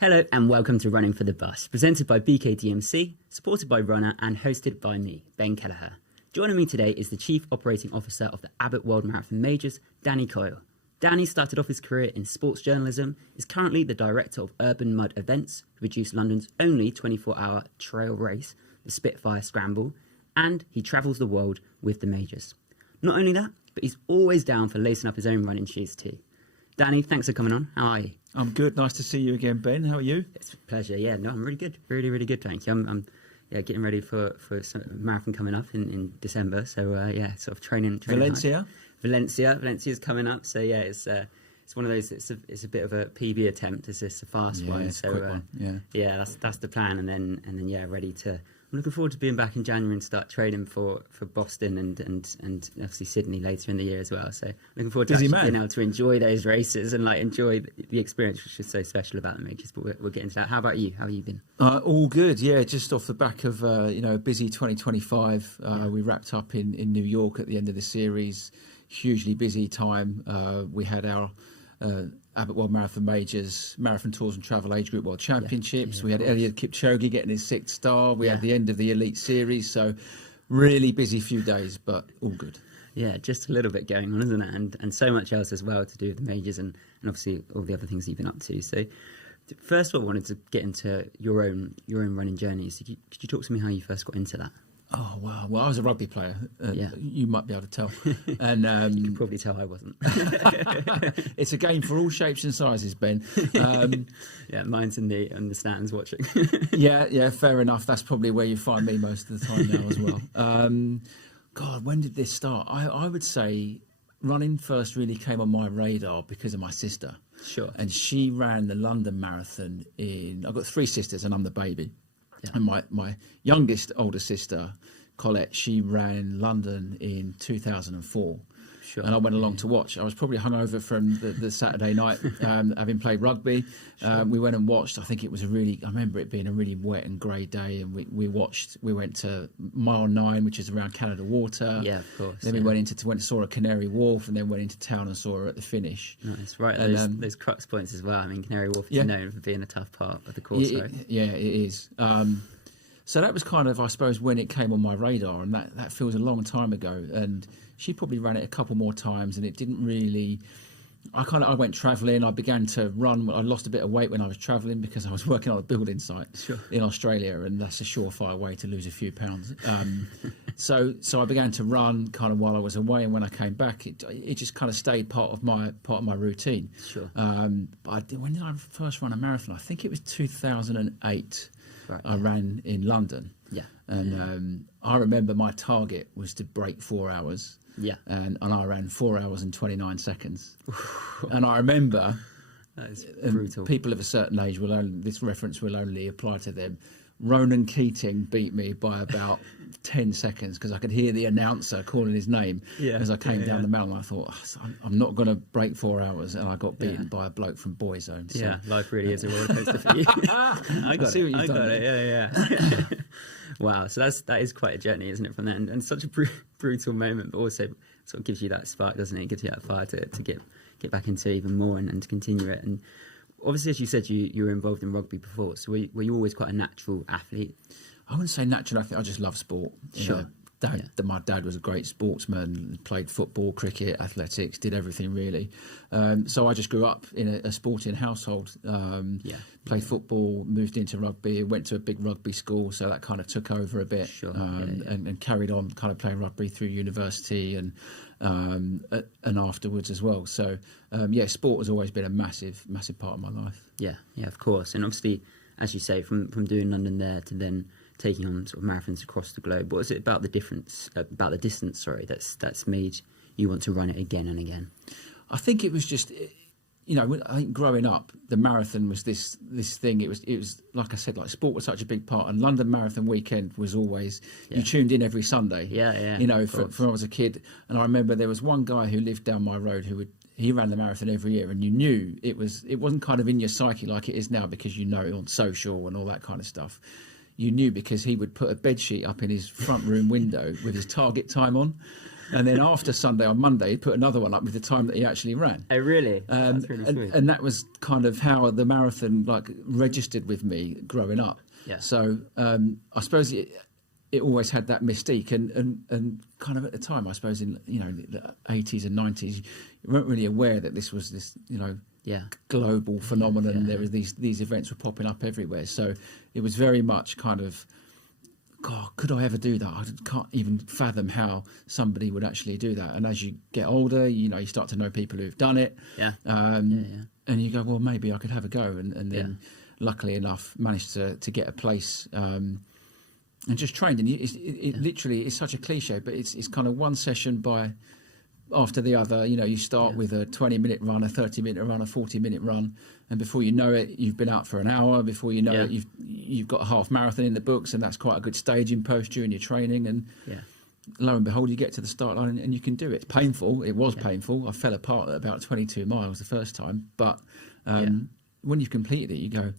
Hello and welcome to Running for the Bus, presented by BKDMC, supported by Runna and hosted by me, Ben Kelleher. Joining me today is the Chief Operating Officer of the Abbott World Marathon Majors, Danny Coyle. Danny started off his career in sports journalism, is currently the Director of Urban Mud Events, who produced London's only 24-hour trail race, the Spitfire Scramble, and he travels the world with the majors. Not only that, but he's always down for lacing up his own running shoes too. Danny, thanks for coming on. How are you? I'm good. Nice to see you again, Ben. How are you? It's a pleasure. Yeah, no, I'm really good. Really, really good. Thank you. I'm getting ready for some marathon coming up in December. So sort of training. Valencia. Valencia's coming up. So yeah, it's one of those. It's a bit of a PB attempt. It's a fast one. It's so a quick one. Yeah, that's the plan. And then ready to. I'm looking forward to being back in January and start training for Boston and obviously Sydney later in the year as well. So looking forward to being able to enjoy those races and enjoy the experience, which is so special about the majors. But we'll get into that. How about you? How have you been? All good. Yeah, just off the back of a busy 2025. We wrapped up in New York at the end of the series. Hugely busy time. We had our Abbott World Marathon Majors, Marathon Tours and Travel Age Group World Championships. We had Eliud Kipchoge getting his 6th star. We had the end of the Elite Series. So really busy few days, but all good. Yeah, just a little bit going on, isn't it? And so much else as well to do with the majors and obviously all the other things you've been up to. So first of all, I wanted to get into your own running journey. So could you talk to me how you first got into that? Oh, wow. Well, I was a rugby player. You might be able to tell. And you can probably tell I wasn't. It's a game for all shapes and sizes, Ben. Mine's in the stands watching. yeah, fair enough. That's probably where you find me most of the time now as well. God, when did this start? I would say running first really came on my radar because of my sister. Sure. And she ran the London Marathon I've got 3 sisters and I'm the baby. Yeah. And my youngest older sister, Colette, she ran London in 2004. Sure. And I went along to watch. I was probably hungover from the Saturday night, having played rugby. Sure. We went and watched. I think it was I remember it being a really wet and grey day, and we watched. We went to Mile 9, which is around Canada Water. Yeah, of course. Then we went and saw a Canary Wharf, and then went into town and saw her at the finish. Nice, right. And, those crux points as well. I mean, Canary Wharf is known for being a tough part of the course, right? Yeah, it is. So that was kind of, I suppose, when it came on my radar, and that feels a long time ago. And she probably ran it a couple more times, and it didn't really. I went travelling. I began to run. I lost a bit of weight when I was travelling because I was working on a building site in Australia, and that's a surefire way to lose a few pounds. So I began to run kind of while I was away, and when I came back, it just kind of stayed part of my routine. Sure. When did I first run a marathon? I think it was 2008. Right. I ran in London. Yeah. And I remember my target was to break 4 hours. Yeah. And I ran 4 hours and 29 seconds. And I remember that is brutal. People of a certain age this reference will only apply to them. Ronan Keating beat me by about 10 seconds because I could hear the announcer calling his name as I came down the mountain. I thought, I'm not going to break 4 hours, and I got beaten by a bloke from Boyzone. So. Yeah, life really is a roller coaster for you. I got it. Yeah. Wow, so that is quite a journey, isn't it, from there? And such a brutal moment, but also sort of gives you that spark, doesn't it? It gives you that fire to get back into even more and to continue it. And obviously, as you said, you were involved in rugby before, so were you always quite a natural athlete? I wouldn't say natural athlete. I just love sport. Sure. My dad was a great sportsman, played football, cricket, athletics, did everything really. So I just grew up in a sporting household. Played football, moved into rugby, went to a big rugby school, so that kind of took over a bit. Sure. And carried on kind of playing rugby through university and afterwards as well. So sport has always been a massive part of my life. Yeah, of course. And obviously, as you say, from doing London there to then taking on sort of marathons across the globe, what is it about the distance that's made you want to run it again and again? I think it was just, I think growing up, the marathon was this thing. It was like I said, like sport was such a big part, and London Marathon weekend was always you tuned in every Sunday. From I was a kid, and I remember there was one guy who lived down my road he ran the marathon every year, and you knew it wasn't kind of in your psyche like it is now because on social and all that kind of stuff. You knew because he would put a bedsheet up in his front room window with his target time on. And then after Sunday, on Monday, he put another one up with the time that he actually ran. Oh, really? That's really sweet. And that was kind of how the marathon registered with me growing up. Yeah. So I suppose it always had that mystique, and kind of at the time, I suppose in the 80s and 90s, you weren't really aware that this was this global phenomenon. There was these events were popping up everywhere. So it was very much kind of, God, could I ever do that? I can't even fathom how somebody would actually do that. And as you get older, you start to know people who've done it. And you go, well, maybe I could have a go. And then, luckily enough, managed to get a place and just trained. And it literally is such a cliche, but it's kind of one session after the other. You start with a 20-minute run, a 30-minute run, a 40-minute run, and before you know it, you've been out for an hour. Before you know it, you've got a half marathon in the books, and that's quite a good staging post during your training. And lo and behold, you get to the start line and you can do it. It's painful. It was painful. I fell apart at about 22 miles the first time, but when you've completed it, you go,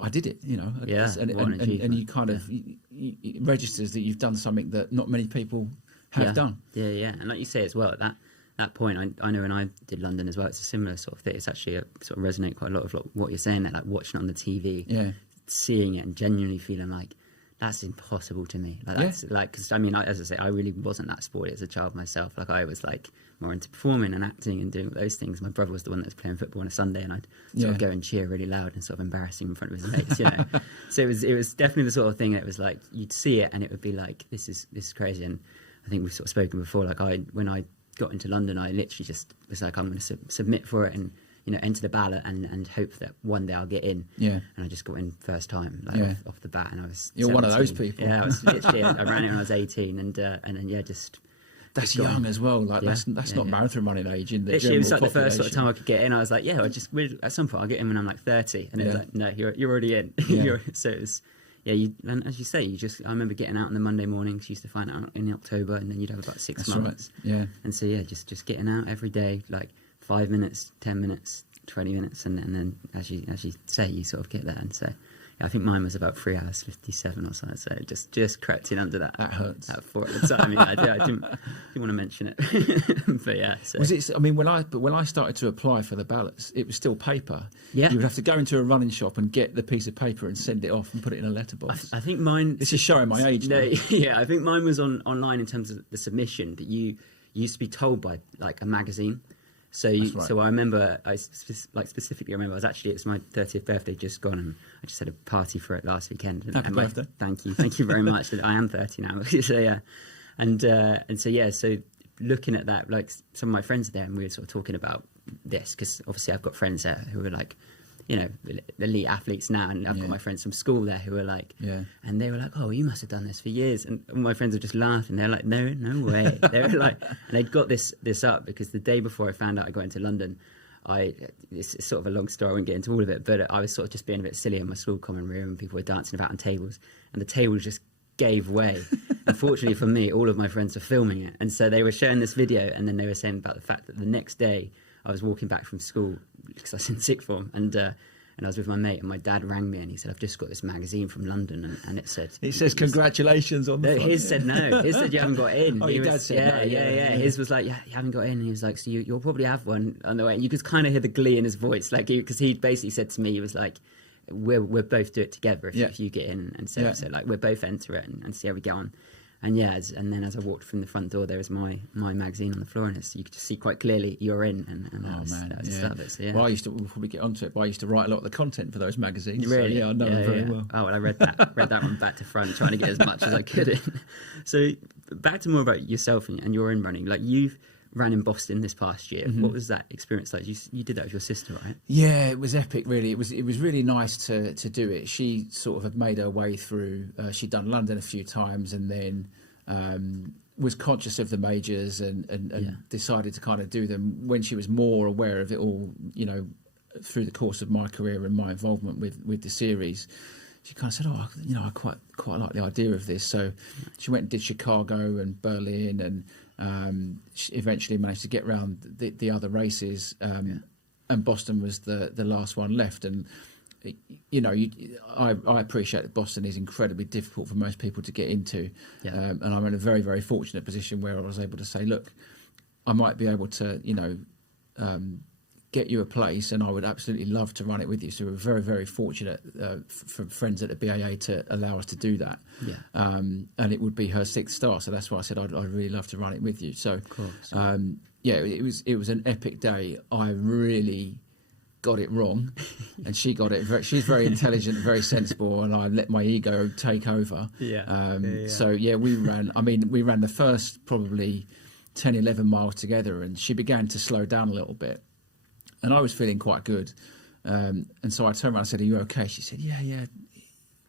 I did it, and you kind of it registers that you've done something that not many people have done. And like you say as well, at that point, I know when I did London as well, it's a similar sort of thing. It's actually sort of resonate quite a lot of what you're saying there, like watching it on the TV, seeing it and genuinely feeling like that's impossible to me. Like that's because as I say, I really wasn't that sporty as a child myself. Like I was more into performing and acting and doing those things. My brother was the one that was playing football on a Sunday, and I'd sort of go and cheer really loud and sort of embarrass him in front of his mates. So it was definitely the sort of thing that was like you'd see it and it would be like this is crazy. And I think we've sort of spoken before. Like when I got into London, I literally just was like, I'm going to submit for it and enter the ballot and hope that one day I'll get in. And I just got in first time off the bat, and I was. You're 17. One of those people. Yeah, I was literally. I ran it when I was 18, and then just. That's young as well. Like that's not marathon running age in the literally, it was like the first sort of population. time I could get in. I was like, at some point I'll get in when I'm like 30, and it was like, no, you're already in. So it was. And as you say, I remember getting out on the Monday mornings. Used to find out in October, and then you'd have about 6 months. Right. Yeah. And so just getting out every day, like 5 minutes, 10 minutes, 20 minutes, and then as you say, you sort of get there. And so I think mine was about 3 hours 57 or something. So just crept in under that. That hurts. That for at the time. I didn't want to mention it, but yeah. So. Was it? I mean, when I started to apply for the ballots, it was still paper. Yeah. You would have to go into a running shop and get the piece of paper and send it off and put it in a letterbox. I think mine. This is showing my age. No, I think mine was online in terms of the submission that you used to be told by like a magazine. So I remember, specifically remember, it's my 30th birthday just gone, and I just had a party for it last weekend. Happy birthday! Thank you very much. I am 30 now, so looking at that, like some of my friends are there, and we were sort of talking about this because obviously I've got friends there who are like, elite athletes now, and I've got my friends from school there who are like, and they were like, oh, you must have done this for years, and all my friends were just laughing. They're like, no way. They were like, and they'd got this up because the day before I found out I got into London, it's sort of a long story, I won't get into all of it, but I was sort of just being a bit silly in my school common room, and people were dancing about on tables, and the tables just gave way. Unfortunately for me, all of my friends were filming it, and so they were sharing this video, and then they were saying about the fact that the next day I was walking back from school because I was in sixth form, and I was with my mate, and my dad rang me and he said, I've just got this magazine from London, and it says congratulations on the front. His said no. His said you haven't got in. Oh, your dad said yeah. His was like, you haven't got in. And he was like, so you'll probably have one on the way. And you could kind of hear the glee in his voice, like because he basically said to me, he was like, we'll both do it together if you get in. And so like we'll both enter it and see how we get on. And and then as I walked from the front door, there was my magazine on the floor, and you could just see quite clearly you're in, and that was the start of it. So, Well, we'll probably get onto it, but I used to write a lot of the content for those magazines. Really? So, I know them very well. Oh, well, I read that one back to front, trying to get as much as I could in. So back to more about yourself and your own running. Like you've ran in Boston this past year. Mm-hmm. What was that experience like? You did that with your sister, right? Yeah, it was epic, really. It was really nice to do it. She sort of had made her way through. She'd done London a few times, and then was conscious of the majors and decided to kind of do them when she was more aware of it all, through the course of my career and my involvement with the series. She kind of said, I quite like the idea of this. So she went and did Chicago and Berlin, and she eventually managed to get around the other races. And Boston was the last one left. And I appreciate that Boston is incredibly difficult for most people to get into, Yeah. and I'm in a very, very fortunate position where I was able to say, look, I might be able to, get you a place, and I would absolutely love to run it with you. So we're very, very fortunate from friends at the BAA to allow us to do that. Yeah. And it would be her 6th start, so that's why I said I'd really love to run it with you. So, Of course. it was an epic day. I really got it wrong, and she got it. She's very intelligent, very sensible, and I let my ego take over. Yeah. So we ran. I mean, we ran the first probably 10, 11 miles together, and she began to slow down a little bit. And I was feeling quite good. And so I turned around and said, "Are you okay?" She said, Yeah,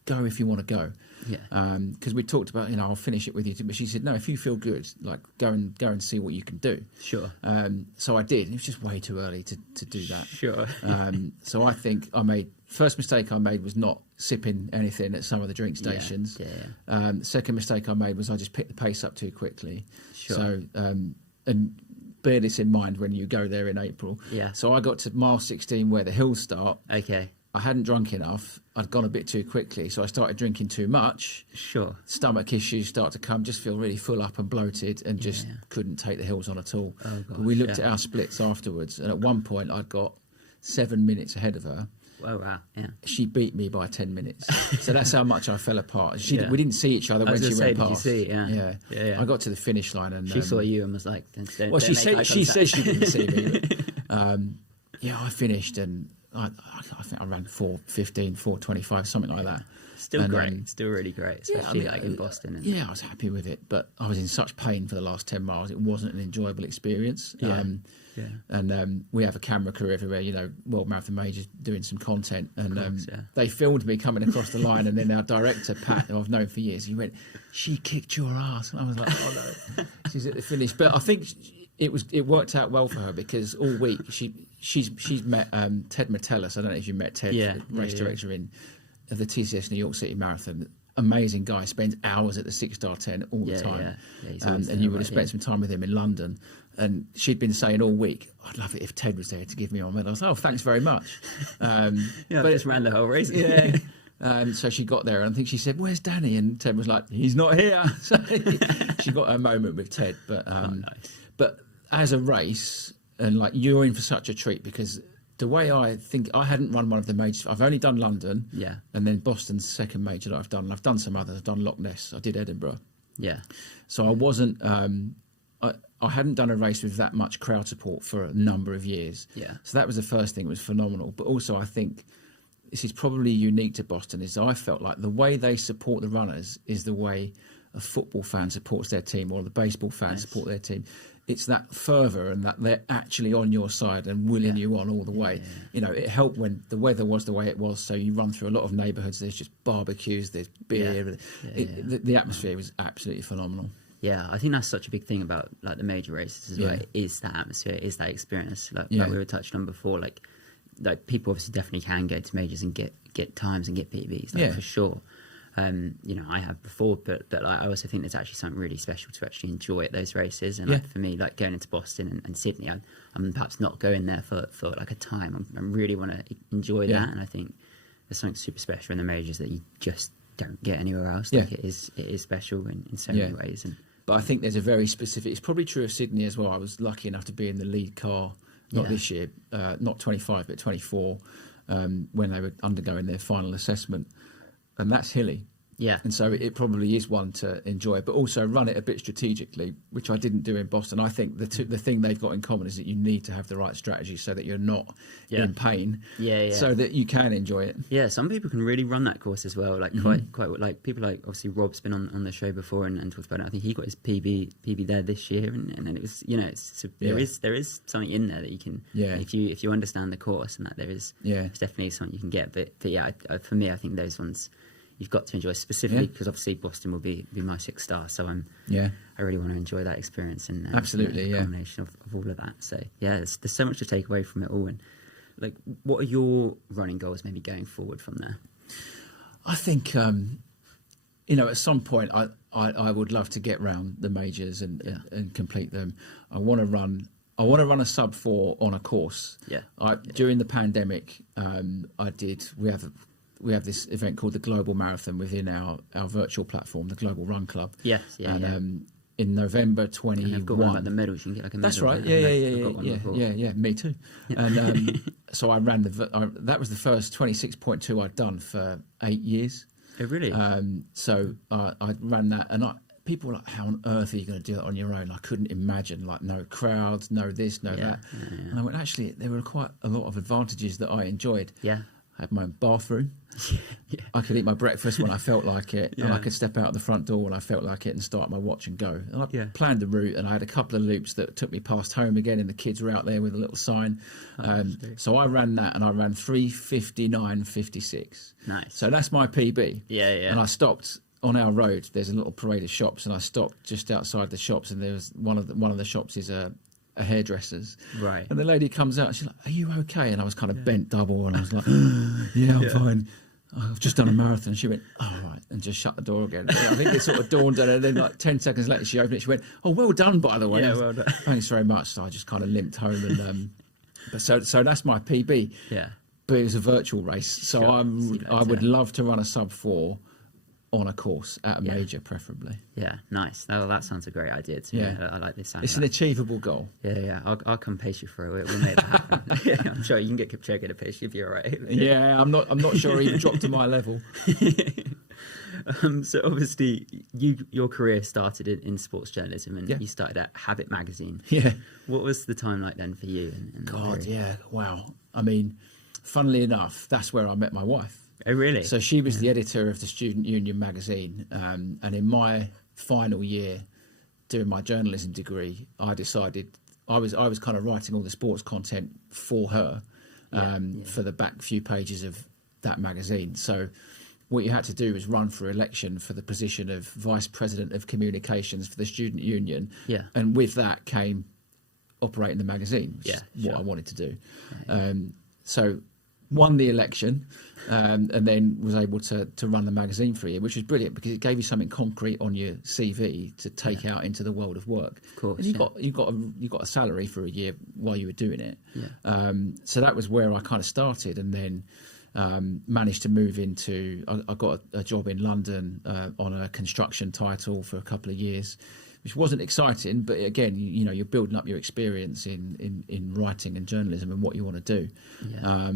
go if you want to go. Yeah. Because we talked about, I'll finish it with you. But she said, no, if you feel good, like go and see what you can do. Sure. So I did. It was just way too early to do that. Sure. So I think first mistake I made was not sipping anything at some of the drink stations. Yeah. Second mistake I made was I just picked the pace up too quickly. Sure. So, and bear this in mind when you go there in April. Yeah. So I got to mile 16 where the hills start. Okay. I hadn't drunk enough. I'd gone a bit too quickly, so I started drinking too much. Sure. Stomach issues start to come, just feel really full up and bloated, and just couldn't take the hills on at all. Oh, But we looked gosh, at our splits afterwards, and at one point I'd got 7 minutes ahead of her. Oh, wow. Yeah. She beat me by 10 minutes. So that's how much I fell apart. Yeah. We didn't see each other I when was she gonna went say, past. did you see it? Yeah. I got to the finish line, and She saw you and was like, well, she said she didn't see me. But, I finished, and I think I ran 4:15, 4:25, something like that. Still And, great. Still really great, especially in Boston. And, I was happy with it, but I was in such pain for the last 10 miles. It wasn't an enjoyable experience. Yeah. And we have a camera crew everywhere, World Marathon Majors doing some content. And course, they filmed me coming across the line, and then our director, Pat, who I've known for years, he went, "She kicked your ass." And I was like, "Oh, no." She's at the finish. But I think it worked out well for her, because all week she's met Ted Metellus. I don't know if you met Ted, the race director of the TCS New York City Marathon. Amazing guy, spends hours at the 6-star 10 all the time. And you would have spent some time with him in London. And she'd been saying all week, "I'd love it if Ted was there to give me my medal." I was like, "Oh, thanks very much." But I just ran the whole race. So she got there, and I think she said, "Where's Danny?" And Ted was like, "He's not here." So she got her moment with Ted. But nice. But as a race, and like, you're in for such a treat, because the way I think, I hadn't run one of the majors. I've only done London, and then Boston's the second major that I've done. And I've done some others. I've done Loch Ness. I did Edinburgh. Yeah. So I wasn't. I hadn't done a race with that much crowd support for a number of years. Yeah. So that was the first thing. It was phenomenal. But also, I think this is probably unique to Boston, is I felt like the way they support the runners is the way a football fan supports their team, or the baseball fan support their team. It's that fervour, and that they're actually on your side and willing you on all the way. It helped when the weather was the way it was. So you run through a lot of neighbourhoods. There's just barbecues, there's beer. The atmosphere was absolutely phenomenal. Yeah, I think that's such a big thing about like the major races as well. Is that atmosphere, is that experience, like we were touched on before. Like people obviously definitely can go to majors and get times and get PBs, for sure. I have before, but I also think there's actually something really special to actually enjoy at those races. And like, for me, like going into Boston and Sydney, I'm perhaps not going there for like a time. I really want to enjoy that, and I think there's something super special in the majors that you just don't get anywhere else. Like it is special in so many ways. But I think there's a very specific. It's probably true of Sydney as well. I was lucky enough to be in the lead car, not this year, not 25 but 24, when they were undergoing their final assessment, and that's hilly. Yeah. And so it probably is one to enjoy, but also run it a bit strategically, which I didn't do in Boston. I think the thing they've got in common is that you need to have the right strategy so that you're not in pain, so that you can enjoy it. Yeah, some people can really run that course as well, like quite like people like, obviously Rob's been on the show before and talked about it. I think he got his PB there this year, and then it was, there is something in there that you can, if you understand the course, and that there's definitely something you can get. But for me, I think those ones you've got to enjoy, specifically because obviously Boston will be my 6th star, so I really want to enjoy that experience, and absolutely, the combination of all of that. So there's so much to take away from it all. And like, what are your running goals maybe going forward from there? I think at some point I would love to get round the majors and complete them. I want to run I want to run a sub 4 on a course. Yeah. During the pandemic, we have this event called the Global Marathon within our virtual platform, the Global Run Club. Yes, yeah, and in November 21, and I've got one like the medals. You can get like a medal. that's right. Yeah. Me too. And so I ran that was the first 26.2 I'd done for 8 years. Oh, really? So I ran that, and people were like, "How on earth are you going to do that on your own?" I couldn't imagine, like, no crowds, no this, no that. And I went, actually, there were quite a lot of advantages that I enjoyed. Yeah. I had my own bathroom. I could eat my breakfast when I felt like it, and I could step out the front door when I felt like it and start my watch and go. And I planned the route, and I had a couple of loops that took me past home again, and the kids were out there with a little sign. So I ran that, and I ran 3:59.56. Nice. So that's my PB. Yeah. And I stopped on our road. There's a little parade of shops, and I stopped just outside the shops, and there was one of the shops is a hairdresser's, Right. and the lady comes out and she's like, "Are you okay?" And I was kind of bent double, and I was like, "Yeah, I'm fine. I've just done a marathon." And she went, "Oh, right," and just shut the door again. I think it sort of dawned on her, and then like 10 seconds later she opened it. She went, "Oh, well done, by the way." Yeah, well done. Thanks very much. So I just kind of limped home, and but so that's my PB. Yeah. But it was a virtual race, so Sure. I would love to run a sub 4 on a course at a major, preferably. Yeah, nice. Oh, that sounds a great idea to me. I like this sound. It's an achievable goal. Yeah. I'll come pace you through it. We'll make that happen. I'm sure you can get Kipchoge to pace you if you're all right. Yeah, I'm not sure he dropped to my level. So obviously, your career started in sports journalism, and you started at Abbott magazine. Yeah. What was the time like then for you? God, yeah, wow. I mean, funnily enough, that's where I met my wife. Oh, really? So she was the editor of the Student Union magazine, and in my final year doing my journalism degree, I decided I was kind of writing all the sports content for her for the back few pages of that magazine. So what you had to do was run for election for the position of Vice President of Communications for the Student Union. Yeah. And with that came operating the magazine, which is sure. what I wanted to do. So won the election, and then was able to run the magazine for a year, which was brilliant because it gave you something concrete on your CV to take out into the world of work. Of course, and you got a salary for a year while you were doing it. Yeah. So that was where I kind of started, and then managed to move into. I got a job in London on a construction title for a couple of years, which wasn't exciting, but again, you're building up your experience in writing and journalism and what you want to do. Yeah.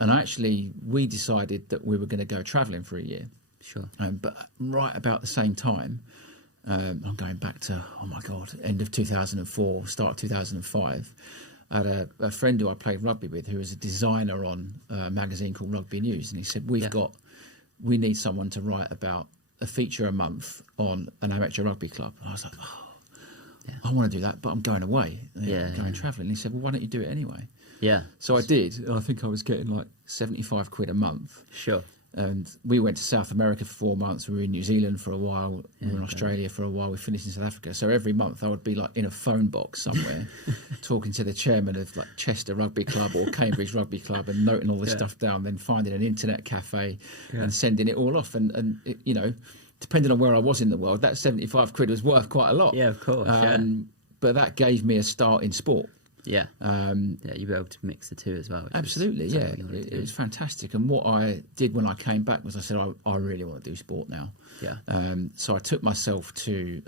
And actually, we decided that we were going to go travelling for a year. Sure. But right about the same time, I'm going back to, oh my God, end of 2004, start of 2005. I had a friend who I played rugby with who was a designer on a magazine called Rugby News. And he said, we need someone to write about a feature a month on an amateur rugby club. And I was like, I want to do that, but I'm going away. Going travelling. And he said, well, why don't you do it anyway? Yeah. So I did. I think I was getting like 75 quid a month. Sure. And we went to South America for 4 months. We were in New Zealand for a while. We were in Australia for a while. We finished in South Africa. So every month I would be like in a phone box somewhere talking to the chairman of like Chester Rugby Club or Cambridge Rugby Club and noting all this stuff down, then finding an internet cafe and sending it all off. And it, depending on where I was in the world, that 75 quid was worth quite a lot. Yeah, of course. But that gave me a start in sport. Yeah. You'll be able to mix the two as well. Absolutely, it was fantastic. And what I did when I came back was I said, I really want to do sport now. Yeah. So I took myself to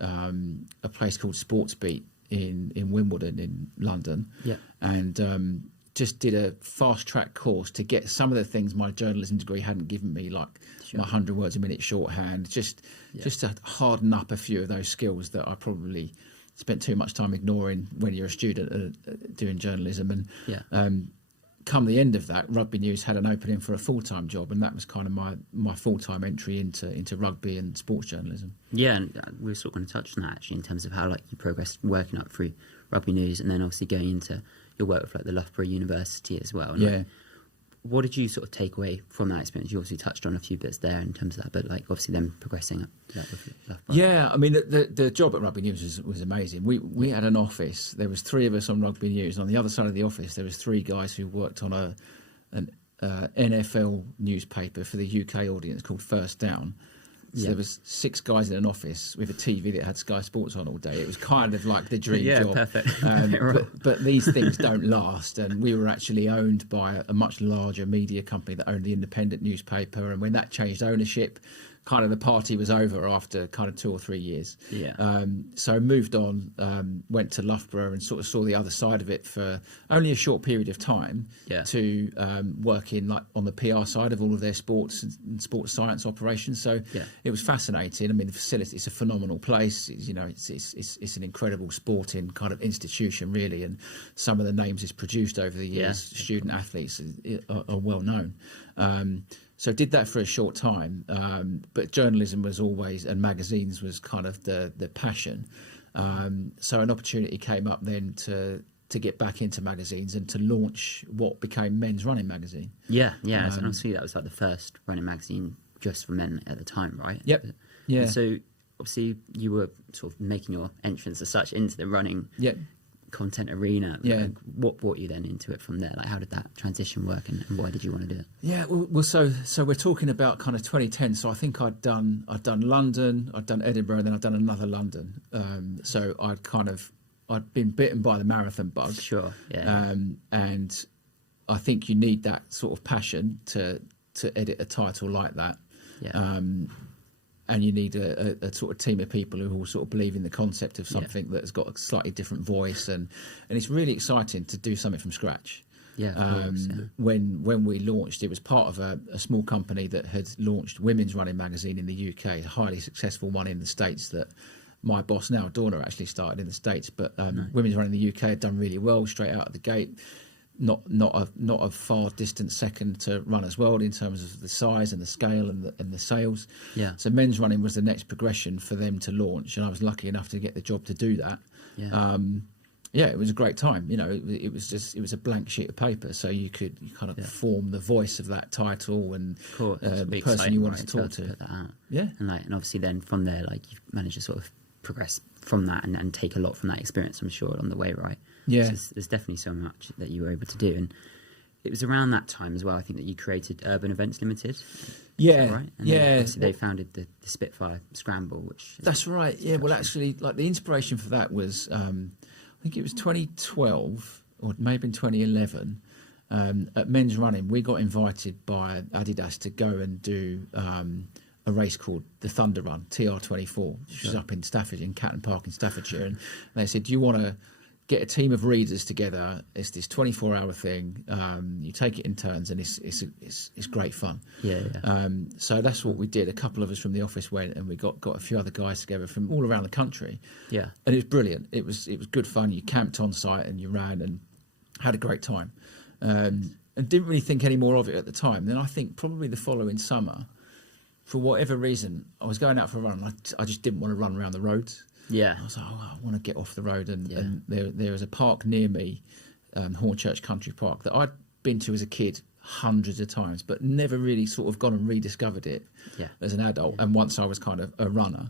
a place called Sports Beat in Wimbledon in London. Yeah. And just did a fast track course to get some of the things my journalism degree hadn't given me, like my 100 words a minute shorthand, just to harden up a few of those skills that I probably spent too much time ignoring when you're a student doing journalism. And come the end of that, Rugby News had an opening for a full-time job, and that was kind of my full-time entry into rugby and sports journalism. Yeah, and we were sort of going to touch on that actually in terms of how you progressed working up through Rugby News and then obviously going into your work with the Loughborough University as well. And what did you sort of take away from that experience? You obviously touched on a few bits there in terms of that, but obviously then progressing up with Loughborough. Yeah, I mean the job at Rugby News was amazing. We had an office. There was 3 of us on Rugby News, and on the other side of the office there was 3 guys who worked on an NFL newspaper for the UK audience called First Down. So there was 6 guys in an office with a TV that had Sky Sports on all day. It was kind of like the dream job. Perfect. But these things don't last, and we were actually owned by a much larger media company that owned the independent newspaper, and when that changed ownership, kind of the party was over after kind of 2 or 3 years. So I moved on, went to Loughborough and sort of saw the other side of it for only a short period of time to work in like on the PR side of all of their sports and sports science operations. So it was fascinating. I mean, the facility, it's a phenomenal place. It's an incredible sporting kind of institution, really. And some of the names it's produced over the years, student athletes are well known. So I did that for a short time, but journalism was always, and magazines was kind of the passion. So an opportunity came up then to get back into magazines and to launch what became Men's Running Magazine. So obviously that was like the first running magazine just for men at the time, right? Yep. Yeah. And so obviously you were sort of making your entrance as such into the running content arena. Like, what brought you then into it from there? Like, how did that transition work, and why did you want to do it? Well, so we're talking about kind of 2010. So I think I'd done London, I'd done Edinburgh, and then I'd done another London. So I'd been bitten by the marathon bug. Sure. And I think you need that sort of passion to edit a title like that. And you need a sort of team of people who all sort of believe in the concept of something that has got a slightly different voice, and it's really exciting to do something from scratch. When we launched, it was part of a small company that had launched Women's Running Magazine in the UK, a highly successful one in the States that my boss now, Donna, actually started in the States. But Women's Running in the UK had done really well straight out of the gate. Not a far distant second to Runner's World in terms of the size and the scale and the sales. So Men's Running was the next progression for them to launch, and I was lucky enough to get the job to do that. It was a great time. You know, it was a blank sheet of paper, so you kind of form the voice of that title and the person you wanted to talk to. Put that out. And obviously then from there, like, you've managed to sort of progress from that and take a lot from that experience, I'm sure, on the way, right? So there's definitely so much that you were able to do. And it was around that time as well, I think, that you created Urban Events Limited. Right? And obviously they founded the Spitfire Scramble, which... That's right, Well, actually, like, the inspiration for that was, I think it was 2012, or maybe in 2011, at Men's Running, we got invited by Adidas to go and do a race called the Thunder Run, TR24, which was up in Staffordshire, in Catton Park in Staffordshire. And they said, do you want to get a team of readers together? It's this 24-hour thing. You take it in turns, and it's great fun. So that's what we did. A couple of us from the office went, and we got a few other guys together from all around the country. And it was brilliant. It was good fun. You camped on site and you ran and had a great time. And didn't really think any more of it at the time. Then I think probably the following summer, for whatever reason, I was going out for a run. I just didn't want to run around the roads. I was like, I want to get off the road. And there was a park near me, Hornchurch Country Park, that I'd been to as a kid hundreds of times, but never really sort of gone and rediscovered it as an adult. And once I was kind of a runner.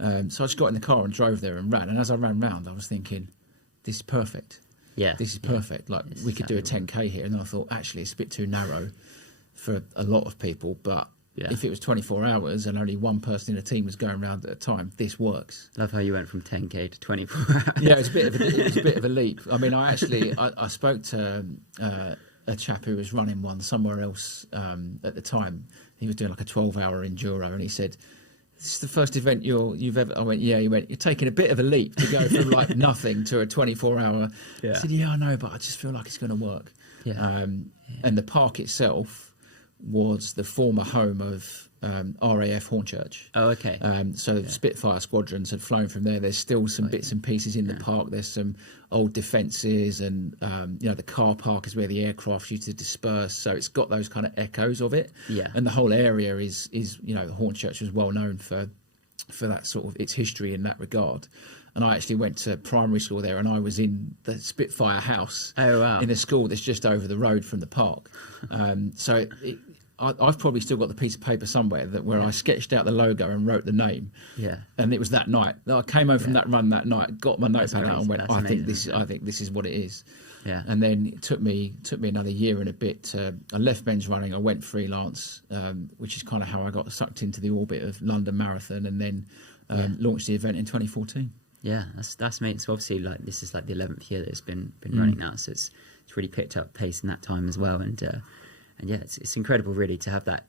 So I just got in the car and drove there and ran. And as I ran round, I was thinking, this is perfect. This is perfect. Like, we could do a 10K here. And then I thought, actually, it's a bit too narrow for a lot of people, but if it was 24 hours and only one person in a team was going around at a time, this works. Love how you went from 10K to 24 hours. It was a bit of a leap. I mean, I spoke to a chap who was running one somewhere else at the time. He was doing like a 12-hour enduro, and he said, "This is the first event you've ever..." I went, "Yeah." He went, "You're taking a bit of a leap to go from like nothing to a 24-hour." I said, "Yeah, I know, but I just feel like it's going to work." And the park itself was the former home of RAF Hornchurch. So Spitfire squadrons had flown from there. There's still some bits and pieces in the park. There's some old defences, and the car park is where the aircraft used to disperse. So it's got those kind of echoes of it. And the whole area is Hornchurch was well known for that sort of its history in that regard. And I actually went to primary school there, and I was in the Spitfire house in a school that's just over the road from the park. I've probably still got the piece of paper somewhere where I sketched out the logo and wrote the name. And it was that night. I came home from that run that night, got my notepad out, and went, I think this is what it is. Yeah. And then it took me another year and a bit. I left men's running. I went freelance, which is kind of how I got sucked into the orbit of London Marathon, and then launched the event in 2014. Yeah, that's made. So obviously, like this is like the 11th year that it's been running now. So it's really picked up pace in that time as well. And yeah, it's incredible really to have that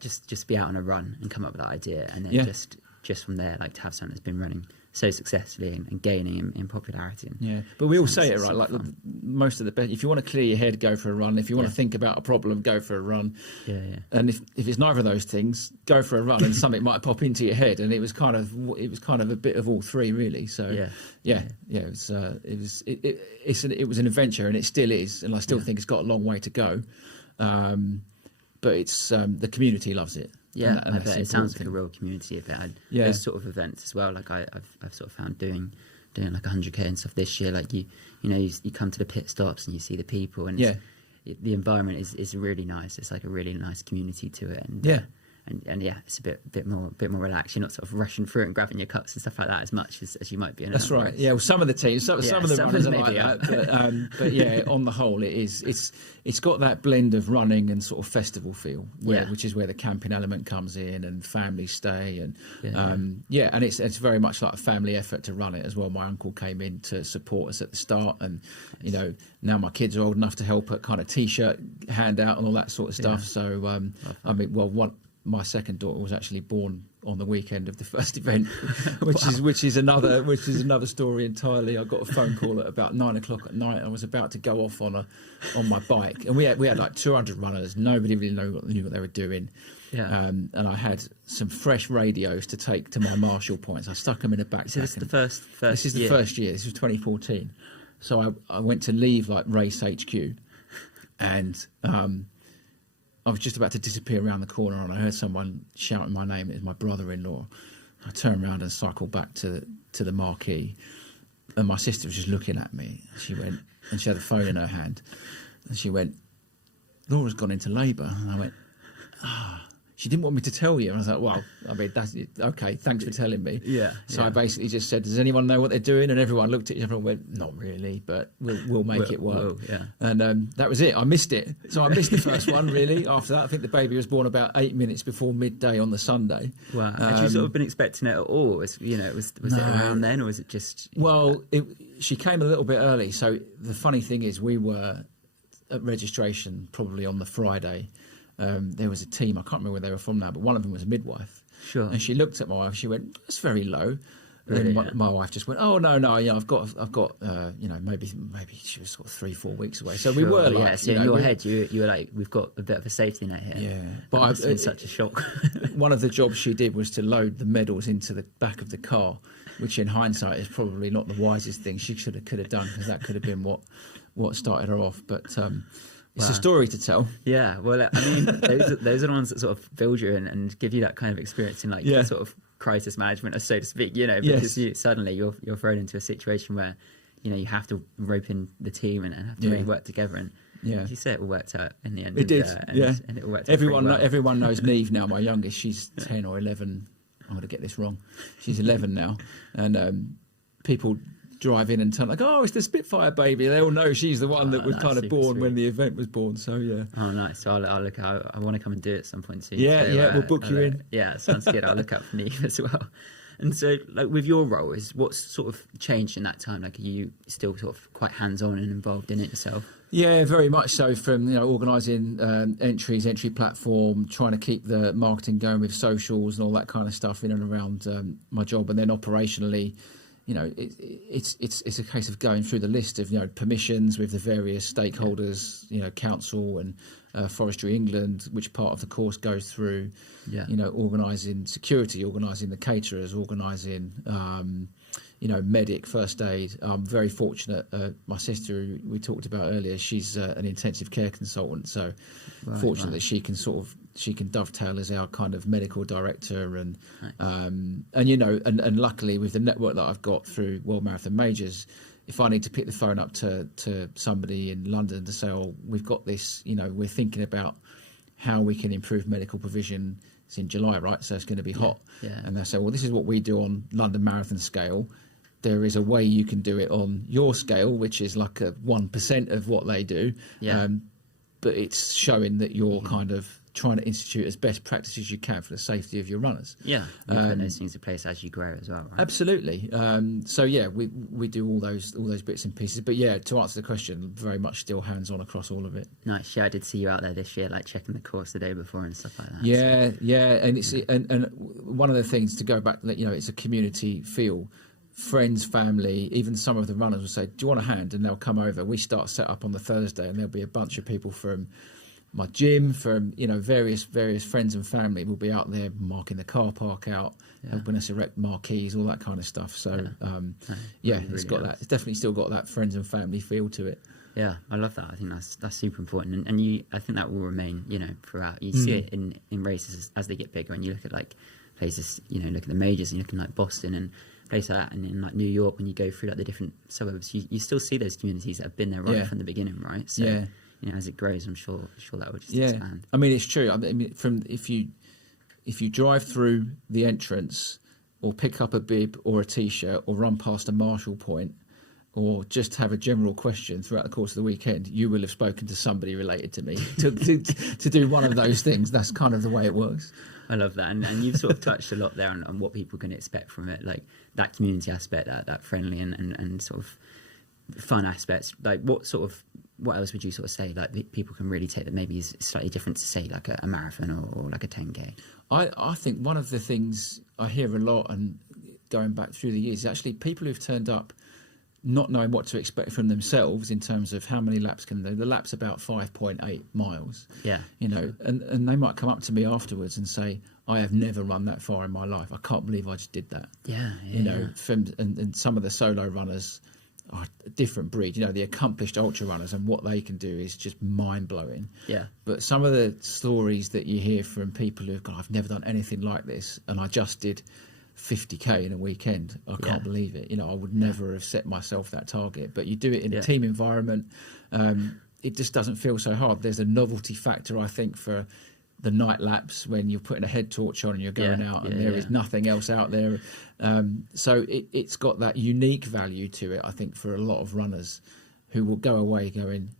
just be out on a run and come up with that idea, and then just from there, like to have something that's been running so successfully and gaining in popularity. Yeah, but we all say it, right? Like most of the best, if you want to clear your head, go for a run. If you want to think about a problem, go for a run. Yeah. And if it's neither of those things, go for a run, and something might pop into your head. And it was kind of a bit of all three, really. So it was an adventure, and it still is, and I still think it's got a long way to go. But it's the community loves it. Yeah, and I bet it sounds like a real community event. Those sort of events as well. Like I've sort of found doing like 100k and stuff this year. Like you come to the pit stops and you see the people, and the environment is really nice. It's like a really nice community to it. And it's a bit more relaxed. You're not sort of rushing through it and grabbing your cups and stuff like that as much as you might be in. That's right. Yeah, well, some of the teams, some of the runners are like that. But yeah, on the whole, it's got that blend of running and sort of festival feel, which is where the camping element comes in and families stay, and and it's very much like a family effort to run it as well. My uncle came in to support us at the start, and now my kids are old enough to help at kind of t-shirt handout and all that sort of stuff. So my second daughter was actually born on the weekend of the first event, which is another story entirely. I got a phone call at about 9 o'clock at night. I was about to go off on my bike, and we had like 200 runners. Nobody really knew what they were doing. And I had some fresh radios to take to my Marshall points. I stuck them in a backpack. So this is the first. This is the first year. This was 2014. So I went to leave like race HQ, and I was just about to disappear around the corner, and I heard someone shouting my name. It was my brother-in-law. I turned around and cycled back to the marquee, and my sister was just looking at me. She went, and she had a phone in her hand, and she went, "Laura's gone into labour." And I went, she didn't want me to tell you. And I was like, well, I mean, that's okay. Thanks for telling me. So I basically just said, does anyone know what they're doing? And everyone looked at each other and went, not really, but we'll make it work. And that was it. I missed it. So I missed the first one, really. After that, I think the baby was born about 8 minutes before midday on the Sunday. Wow. Had you sort of been expecting it at all? Was it around then, or was it just... Well, she came a little bit early. So the funny thing is, we were at registration probably on the Friday. There was a team, I can't remember where they were from now, but one of them was a midwife. Sure. And she looked at my wife, she went, that's very low. Really, and my wife just went, oh, no, I've got maybe she was sort of 3-4 weeks away. So we were like... so in your head, you were like, we've got a bit of a safety net here. Yeah. But it's been such a shock. One of the jobs she did was to load the medals into the back of the car, which in hindsight is probably not the wisest thing she could have done, because that could have been what started her off. But... it's a story to tell. Yeah, well, I mean, those are the ones that sort of build you and give you that kind of experience in sort of crisis management, so to speak. Because suddenly you're thrown into a situation where you have to rope in the team and have to really work together. And as you say, it all worked out in the end. It did. And it all worked out everyone knows Neve now. My youngest, she's 10 or 11. I'm going to get this wrong. She's 11 now, and people drive in and tell like, oh, it's the Spitfire baby. They all know she's the one that was kind of born when the event was born. So Oh, nice. So I'll look. I want to come and do it at some point too. We'll book you in. Yeah, sounds good. I'll look out for Neve as well. And so, like with your role, what's sort of changed in that time? Like, are you still sort of quite hands-on and involved in it yourself? Yeah, very much so. From organising entry platform, trying to keep the marketing going with socials and all that kind of stuff in and around my job, and then operationally. It's a case of going through the list of permissions with the various stakeholders, council and Forestry England, which part of the course goes through. Organising security, organising the caterers, organising medic, first aid. I'm very fortunate. My sister, who we talked about earlier, she's an intensive care consultant, so fortunate that she can dovetail as our kind of medical director, and luckily with the network that I've got through World Marathon Majors, if I need to pick the phone up to somebody in London to say, oh, we've got this, we're thinking about how we can improve medical provision. It's in July, right? So it's going to be hot. Yeah. And they say, well, this is what we do on London Marathon scale. there is a way you can do it on your scale, which is like a 1% of what they do. Yeah. But it's showing that you're kind of trying to institute as best practices you can for the safety of your runners. Yeah, you put those things in place as you grow as well, right? Absolutely. So yeah, we do all those bits and pieces. But yeah, to answer the question, very much still hands on across all of it. Nice. Yeah, I did see you out there this year, like checking the course the day before and stuff like that. Yeah, yeah, and it's and one of the things to go back, it's a community feel. Friends, family, even some of the runners will say, "Do you want a hand?" And they'll come over. We start set up on the Thursday, and there'll be a bunch of people from my gym, from various friends and family will be out there marking the car park out, helping us erect marquees, all that kind of stuff. So it's got that. It's definitely still got that friends and family feel to it. Yeah, I love that. I think that's super important, and I think that will remain throughout. You see it in races as they get bigger, and you look at like places, look at the majors, and you look in like Boston and places like that, and in like New York, when you go through like the different suburbs, you still see those communities that have been there right from the beginning, right? So as it grows, I'm sure that will just expand. I mean, it's true. I mean, if you drive through the entrance, or pick up a bib or a t-shirt, or run past a Marshall point, or just have a general question throughout the course of the weekend, you will have spoken to somebody related to me to do one of those things. That's kind of the way it works. I love that, and you've sort of touched a lot there on what people can expect from it, like that community aspect, that friendly and sort of fun aspects. Like what else would you sort of say like people can really take that maybe is slightly different to say like a marathon or like a 10K? I think one of the things I hear a lot, and going back through the years, is actually people who've turned up not knowing what to expect from themselves in terms of how many laps can they. The lap's about 5.8 miles. Yeah. And they might come up to me afterwards and say, "I have never run that far in my life. I can't believe I just did that." Yeah. And some of the solo runners are a different breed. The accomplished ultra runners, and what they can do is just mind blowing. Yeah. But some of the stories that you hear from people who've gone, "I've never done anything like this, and I just did 50k in a weekend. I can't believe it. I would never have set myself that target." But you do it in a team environment. It just doesn't feel so hard. There's a novelty factor, I think, for the night laps when you're putting a head torch on and you're going out and there is nothing else out there. So it's got that unique value to it, I think, for a lot of runners who will go away going,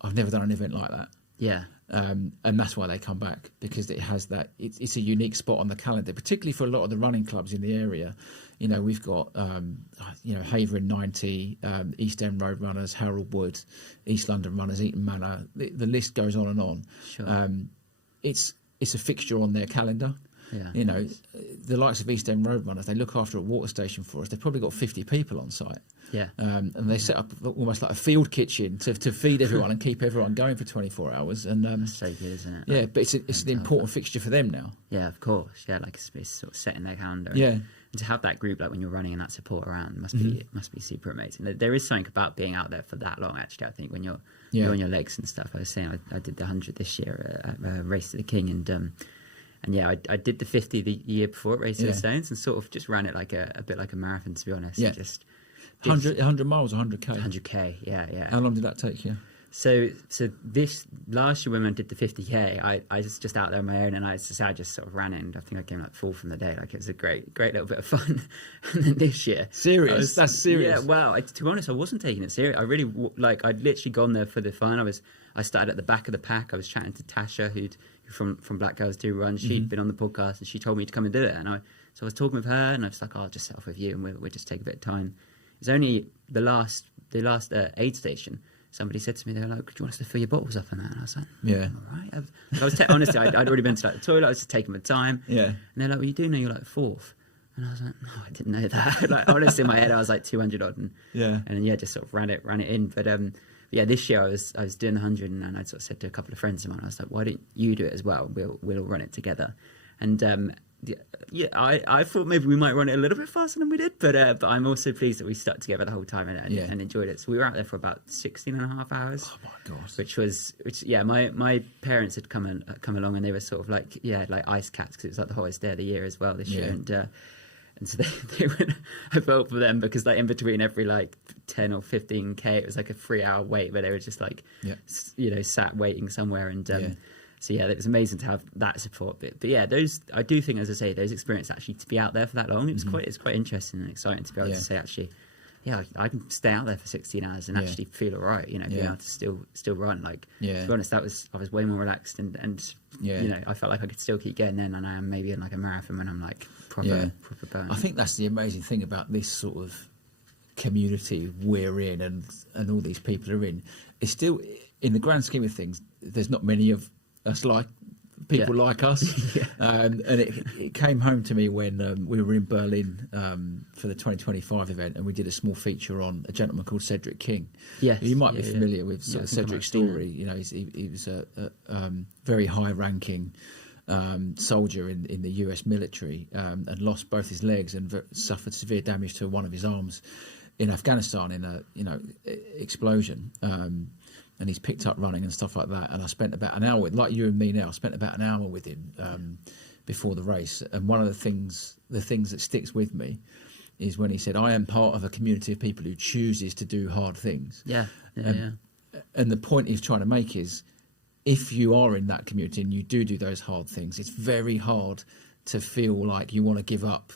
"I've never done an event like that." Yeah. And that's why they come back, because it has that. It's a unique spot on the calendar, particularly for a lot of the running clubs in the area. We've got Havering 90, East End Road Runners, Harold Wood, East London Runners, Eton Manor. The list goes on and on. Sure. It's a fixture on their calendar. Yeah. The likes of East End Road Runners, they look after a water station for us. They've probably got 50 people on site. Yeah. And they set up almost like a field kitchen to feed everyone and keep everyone going for 24 hours. And that's so good, isn't it? Yeah, but it's an important fixture for them now. Yeah, of course. Yeah, like it's sort of set in their calendar. Yeah. And to have that group, like when you're running and that support around, must be super amazing. There is something about being out there for that long, actually. I think when you're on your legs and stuff. I was saying I did the 100 this year at Race to the King, and yeah, I did the 50 the year before at Race to the Stones, and sort of just ran it like a bit like a marathon, to be honest. Yeah. Just 100 miles, 100k. 100k, yeah. How long did that take you? So this last year when I did the 50k, I was just out there on my own, and I just sort of ran it, and I think I came like fourth from the day. Like it was a great little bit of fun. And then this year, That's serious. Yeah, wow. To be honest, I wasn't taking it serious. I really I'd literally gone there for the fun. I started at the back of the pack. I was chatting to Tasha, who from Black Girls Do Run. She'd been on the podcast, and she told me to come and do it. And so I was talking with her, and I was like, "Oh, I'll just set off with you, and we'll just take a bit of time." It's only the last aid station. Somebody said to me, they were like, "Do you want us to fill your bottles up on that?" And I was like, "Yeah, all right." I was honestly, I'd already been to like the toilet. I was just taking my time. Yeah. And they're like, "Well, you do know you're like fourth." And I was like, "No, I didn't know that." Like honestly, in my head, I was like 200 odd, and just sort of ran it in. But yeah, this year I was doing the 100, and I sort of said to a couple of friends of mine, I was like, "Why don't you do it as well? We'll all run it together." And I thought maybe we might run it a little bit faster than we did, but I'm also pleased that we stuck together the whole time and enjoyed it. So we were out there for about 16 and a half hours. Oh my gosh! Which my parents had come along, and they were sort of like ice cats, because it was like the hottest day of the year as well this year, and so they went. I felt for them, because like in between every like 10 or 15k, it was like a 3-hour wait where they were just like sat waiting somewhere, and So yeah, it was amazing to have that support. But yeah, I do think, as I say, those experiences actually to be out there for that long, it's quite interesting and exciting to be able to say actually, yeah, I can stay out there for 16 hours and actually feel all right. Being able to still run. Like to be honest, I was way more relaxed and I felt like I could still keep going then, and I am maybe in like a marathon when I'm like proper burnt. I think that's the amazing thing about this sort of community we're in, and all these people are in. It's still, in the grand scheme of things, there's not many of us like people like us. And it came home to me when we were in Berlin for the 2025 event, and we did a small feature on a gentleman called Cedric King. Yes, you might be familiar with sort of Cedric's story. He was a very high-ranking soldier in the US military, and lost both his legs and suffered severe damage to one of his arms in Afghanistan in a explosion. And he's picked up running and stuff like that. And I spent about an hour like you and me now, I spent about an hour with him before the race. And one of the things that sticks with me is when he said, I am part of a community of people who chooses to do hard things. And the point he's trying to make is, if you are in that community and you do those hard things, it's very hard to feel like you want to give up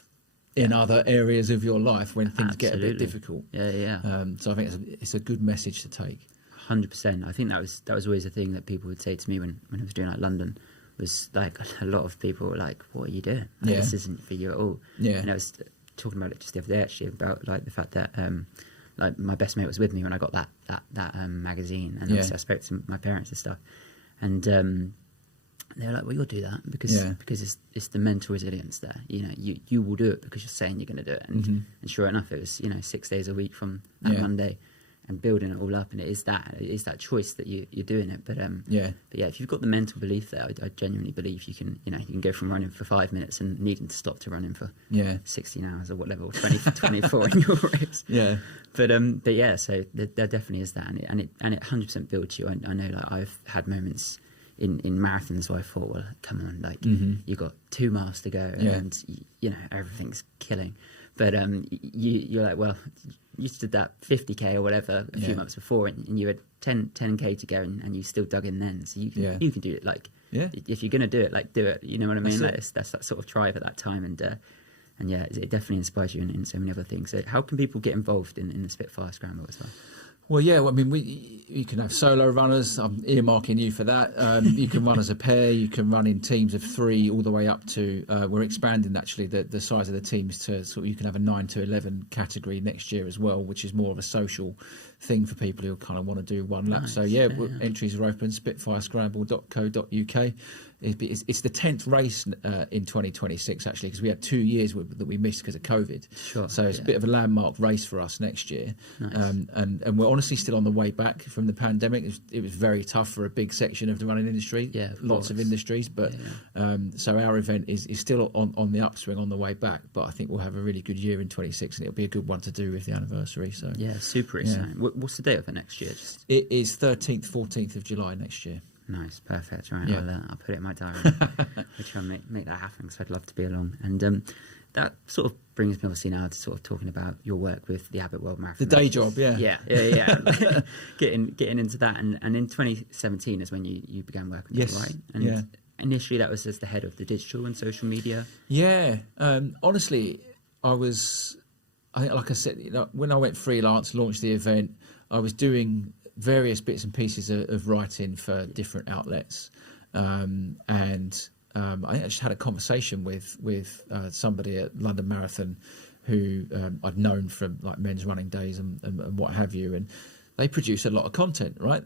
in other areas of your life when things get a bit difficult. So I think it's a good message to take. 100%. I think that was always a thing that people would say to me when I was doing like London, was like a lot of people were like, what are you doing? Like, this isn't for you at all. And I was talking about it just the other day actually, about like the fact that like my best mate was with me when I got that magazine, and obviously I spoke to my parents and stuff, and they were like, well, you'll do that because it's the mental resilience there. You will do it because you're saying you're going to do it, and sure enough, it was 6 days a week from that Monday, and building it all up, and it is that choice that you're doing it. But if you've got the mental belief there, I genuinely believe you can go from running for 5 minutes and needing to stop to running for 16 hours or whatever, or 24 in your race. But yeah, so there definitely is that, and it 100% builds you. I know, like, I've had moments in marathons where I thought, well, come on, like you got 2 miles to go, and everything's killing. But you're like, well, you did that 50k or whatever a few months before, and you had 10k to go, and you still dug in then. So you can do it. Like, if you're gonna do it, like, do it. You know what I mean? That's that sort of drive at that time, and it definitely inspires you in so many other things. So how can people get involved in the Spitfire Scramble as well? Well, I mean, you can have solo runners. I'm earmarking you for that. You can run as a pair. You can run in teams of 3, all the way up to. We're expanding actually the size of the teams to sort of, you can have a 9 to 11 category next year as well, which is more of a social thing for people who kind of want to do one lap. So entries are open. Spitfirescramble.co.uk. It's the 10th race in 2026 actually, because we had 2 years that we missed because of COVID. So it's a bit of a landmark race for us next year. And we're honestly still on the way back from the pandemic. It was very tough for a big section of the running industry. Lots of industries, but so our event is still on the upswing, on the way back. But I think we'll have a really good year in 26, and it'll be a good one to do with the anniversary. So super exciting. What's the date of it next year? It is 13th, 14th of July next year. Nice, perfect. Right, I'll put it in my diary. We'll try and make that happen, because I'd love to be along. And that sort of brings me obviously now to sort of talking about your work with the Abbott World Marathon. The day job, yeah. getting into that, and in 2017 is when you began working with it, right? And initially that was as the head of the digital and social media. Honestly, I think, like I said, when I went freelance, launched the event, I was doing various bits and pieces of writing for different outlets, and I actually had a conversation with somebody at London Marathon who I'd known from like Men's Running Days and what have you, and they produce a lot of content, right?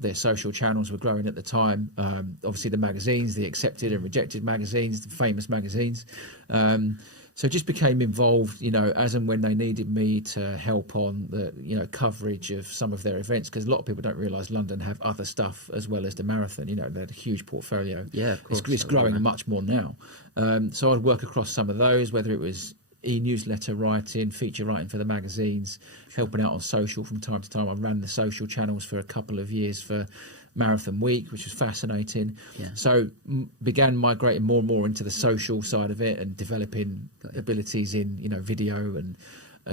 Their social channels were growing at the time. Obviously, the magazines, the accepted and rejected magazines, the famous magazines. So just became involved, as and when they needed me to help on the, coverage of some of their events, because a lot of people don't realise London have other stuff as well as the marathon. They had a huge portfolio. Of course. It's growing much more now. So I'd work across some of those, whether it was e-newsletter writing, feature writing for the magazines, helping out on social from time to time. I ran the social channels for a couple of years for Marathon Week, which was fascinating. So began migrating more and more into the social side of it, and developing abilities in video and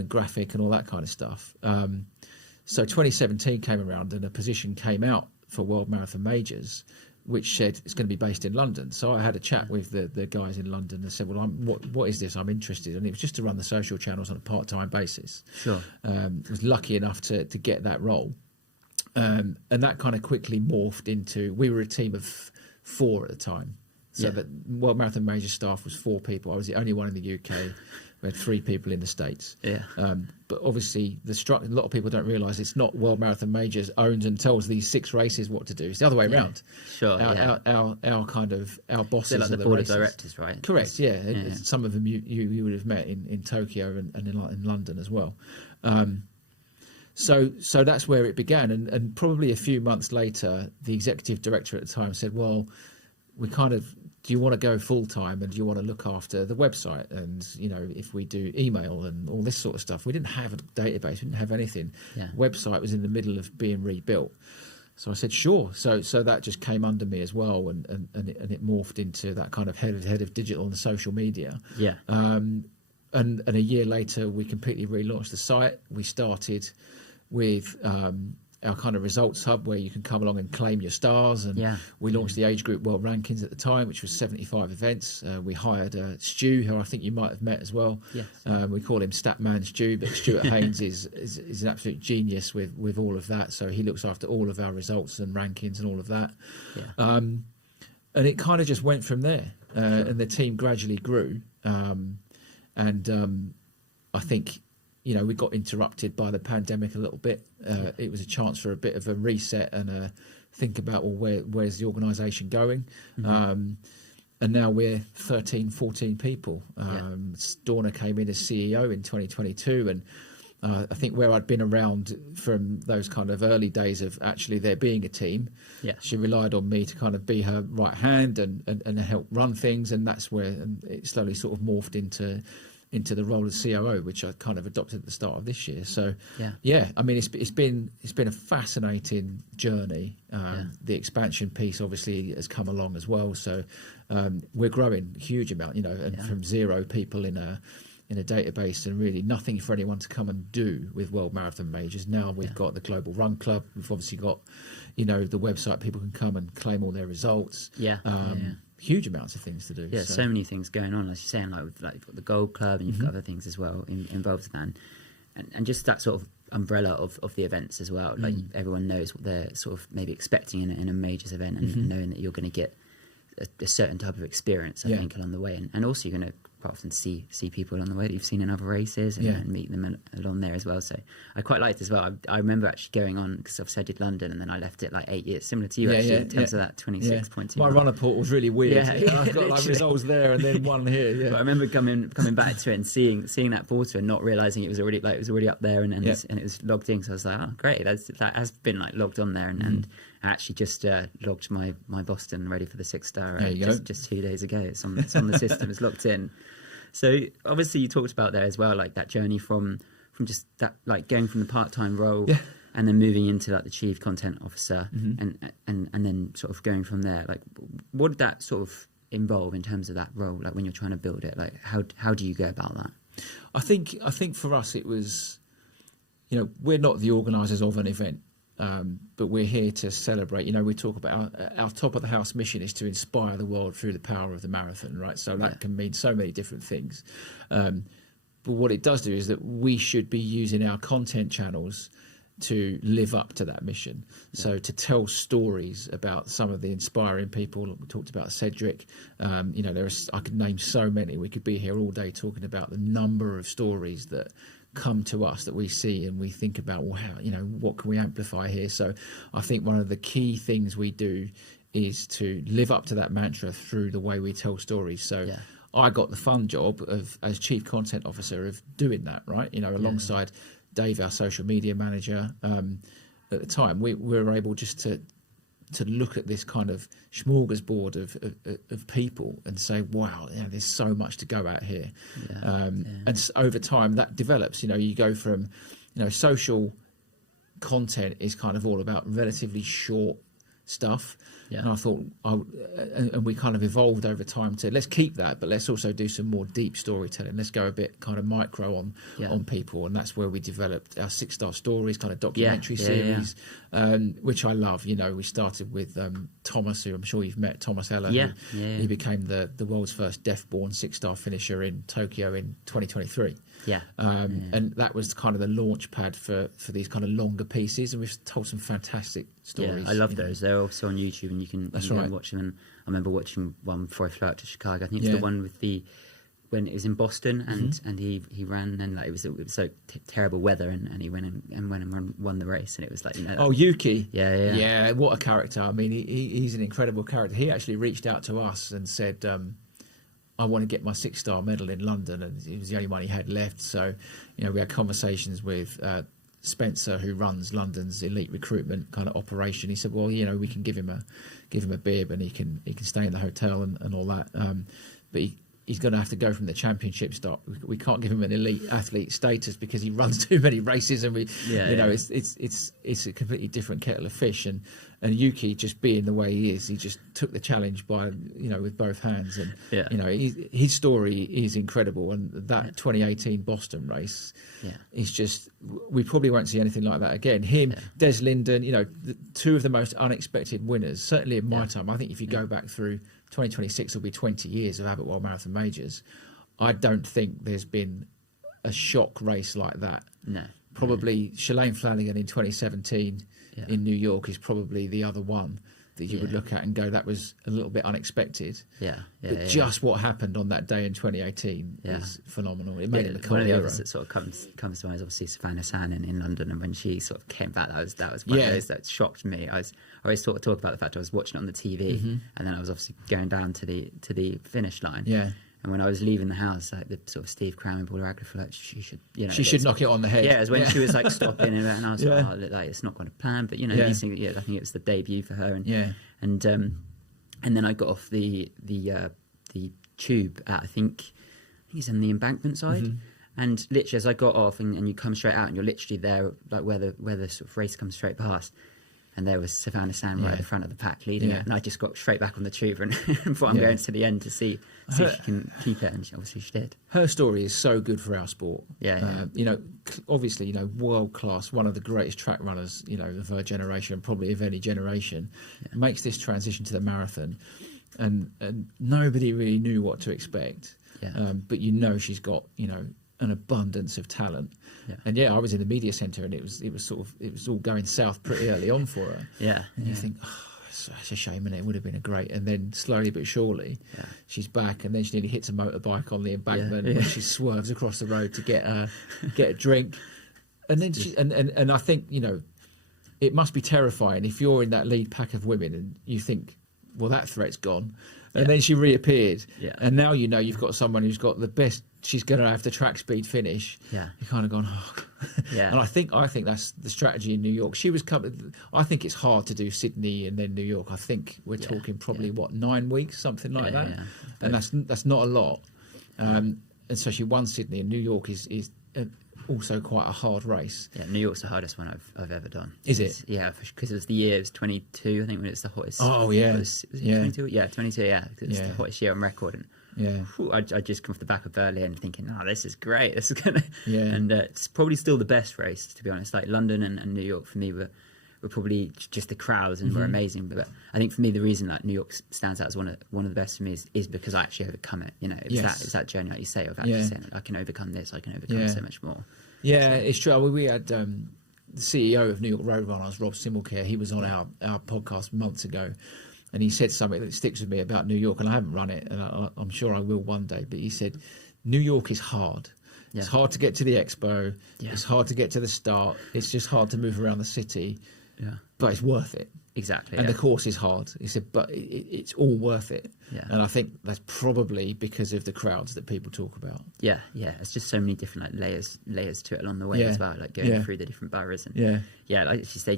graphic and all that kind of stuff. So 2017 came around, and a position came out for World Marathon Majors, which said it's going to be based in London. So I had a chat with the guys in London and said, well, what is this? I'm interested. And it was just to run the social channels on a part-time basis. Sure. Was lucky enough to get that role. And that kind of quickly morphed into, we were a team of 4 at the time. So the World Marathon Major staff was 4 people. I was the only one in the UK. We had 3 people in the States. Yeah. But obviously, a lot of people don't realise it's not World Marathon Majors owns and tells these 6 races what to do. It's the other way around. Sure. Our bosses they're like the board of directors, right? Correct. Yeah. Some of them you would have met in Tokyo and in London as well. So that's where it began, and probably a few months later, the executive director at the time said, "Well, do you want to go full time, and do you want to look after the website, and if we do email and all this sort of stuff?" We didn't have a database, we didn't have anything. Website was in the middle of being rebuilt, so I said sure. So that just came under me as well, and it morphed into that kind of head of digital and social media. And a year later, we completely relaunched the site. We started with our kind of results hub where you can come along and claim your stars, and we launched the age group world rankings at the time, which was 75 events. We hired Stu, who I think you might have met as well. We call him Statman Stu, but Stuart Haynes is an absolute genius with all of that, so he looks after all of our results and rankings and all of that. And it kind of just went from there, and the team gradually grew, and I think we got interrupted by the pandemic a little bit. It was a chance for a bit of a reset and think about, well, where's the organisation going? And now we're 13, 14 people. Dorna came in as CEO in 2022, and I think where I'd been around from those kind of early days of actually there being a team, she relied on me to kind of be her right hand and help run things, and that's where it slowly sort of morphed into the role of COO, which I kind of adopted at the start of this year. So, I mean, it's been a fascinating journey. The expansion piece obviously has come along as well. So we're growing a huge amount, and from 0 people in a database and really nothing for anyone to come and do with World Marathon Majors. Now we've got the Global Run Club. We've obviously got, the website. People can come and claim all their results. Huge amounts of things to do. So many things going on, as you're saying, you've got the Gold Club, and you've got other things as well involved in that, and just that sort of umbrella of the events as well. Like everyone knows what they're sort of maybe expecting in a majors event, and knowing that you're going to get a certain type of experience, I think, along the way, and also you're going to quite often see people along the way that you've seen in other races, and meet them along there as well. So I quite liked as well. I remember actually going on, because obviously I did London, and then I left it like 8 years, similar to you in terms of that 26.2. My runner port was really weird. I've got like results there and then one here. But I remember coming back to it and seeing that portal and not realising it was already up there, and it was logged in. So I was like, oh great, that has been like logged on there, and I actually just logged my Boston ready for the 6-star just 2 days ago. It's on the system. It's locked in. So obviously you talked about there as well, like that journey from just that, like going from the part-time role and then moving into like the chief content officer, and then sort of going from there. Like, what did that sort of involve in terms of that role? Like when you're trying to build it, like how do you go about that? I think for us it was, we're not the organisers of an event. But we're here to celebrate. We talk about our top of the house mission is to inspire the world through the power of the marathon, right? So that can mean so many different things. But what it does do is that we should be using our content channels to live up to that mission. So to tell stories about some of the inspiring people. We talked about Cedric. I could name so many. We could be here all day talking about the number of stories that come to us that we see and we think about, well, how, what can we amplify here? So I think one of the key things we do is to live up to that mantra through the way we tell stories. So I got the fun job of, as chief content officer, of doing that, right? Alongside Dave, our social media manager. At the time, we were able just to look at this kind of smorgasbord of people and say, wow, there's so much to go at here. And over time that develops. You go from, social content is kind of all about relatively short stuff. Yeah. And I thought, and we kind of evolved over time to let's keep that, but let's also do some more deep storytelling. Let's go a bit kind of micro on people, and that's where we developed our 6-star stories, kind of documentary series, which I love. You know, we started with Thomas, who I'm sure you've met, Thomas Eller. He became the world's first deaf-born 6-star finisher in Tokyo in 2023. And that was kind of the launch pad for these kind of longer pieces, and we've told some fantastic stories. I love those. They're also on YouTube, and you can go and watch them. And I remember watching one before I flew out to Chicago. I think it's the one with when it was in Boston, and he ran, and like it was so terrible weather, and he went and won the race, and it was like, you know. Yuki. Yeah. What a character! I mean, he's an incredible character. He actually reached out to us and said, I want to get my 6-star medal in London, and it was the only one he had left. So, you know, we had conversations with Spencer, who runs London's elite recruitment kind of operation. He said, well, you know, we can give him a bib, and he can stay in the hotel and all that. But he's going to have to go from the championship start. We can't give him an elite athlete status because he runs too many races, and it's a completely different kettle of fish. And Yuki, just being the way he is, he just took the challenge by, you know, with both hands. And you know, his story is incredible. And that 2018 Boston race is just, we probably won't see anything like that again. Him, Des Linden, you know, two of the most unexpected winners, certainly in my time. I think if you go back through 2026, will be 20 years of Abbott World Marathon Majors. I don't think there's been a shock race like that. No. Probably Shalane Flanagan in 2017 in New York is probably the other one that you would look at and go, that was a little bit unexpected. But just what happened on that day in 2018 is phenomenal. It made it the cult one of the era. others that sort of comes to mind is obviously Savannah Sannon in London, and when she sort of came back, that was one of those that shocked me. I always talk about the fact I was watching it on the TV, and then I was obviously going down to the finish line. And when I was leaving the house, like the sort of Steve Cram Paula Agrafa, like she should, you know, she should knock it on the head. Yeah, it was when she was like stopping, and I was like, oh, like it's not going to plan, but you know, these things, I think it was the debut for her, and then I got off the tube at I think it's on the embankment side, and literally as I got off, and you come straight out, and you're literally there, like where the sort of race comes straight past. And there was Savannah Sannon right at the front of the pack leading it. And I just got straight back on the tube and thought I'm going to the end to see if she can keep it. And obviously she did. Her story is so good for our sport. You know, obviously, you know, world class, one of the greatest track runners, you know, of her generation, probably of any generation, makes this transition to the marathon. And nobody really knew what to expect. But you know, she's got, you know, an abundance of talent. And I was in the media centre, and it was all going south pretty early on for her. And you think, oh, it's such a shame, and it would have been a great. And then slowly but surely, she's back, and then she nearly hits a motorbike on the embankment when she swerves across the road to get a drink. And then and I think, you know, it must be terrifying if you're in that lead pack of women and you think, well, that threat's gone. And then she reappeared. And now you know you've got someone who's got the best. She's going to have the track speed finish. You're kind of gone, oh. And I think that's the strategy in New York. She was coming. I think it's hard to do Sydney and then New York. I think we're talking probably 9 weeks, something like that. And that's not a lot. And so she won Sydney, and New York is also quite a hard race. New York's the hardest one I've ever done. Is it? Yeah, because it was the year, it was 22, I think, when it's the hottest. Oh, yeah. Was it 22? Yeah, 22, It's the hottest year on record. And I just come off the back of Berlin thinking, oh, this is great. This is going to... And it's probably still the best race, to be honest. Like London and New York, for me, were probably just the crowds and were amazing. But I think for me, the reason that New York stands out as one of the best for me is because I actually overcome it. You know, it's that journey, like you say, of actually saying, I can overcome this, I can overcome so much more. It's true. We had the CEO of New York Road Runners, Rob Simmelcare. He was on our podcast months ago, and he said something that sticks with me about New York, and I haven't run it, and I'm sure I will one day. But he said, New York is hard. It's hard to get to the expo. It's hard to get to the start. It's just hard to move around the city. But it's worth it. Exactly. And the course is hard. He said, but it's all worth it. And I think that's probably because of the crowds that people talk about. It's just so many different layers to it along the way as well, like going through the different boroughs. And like it's just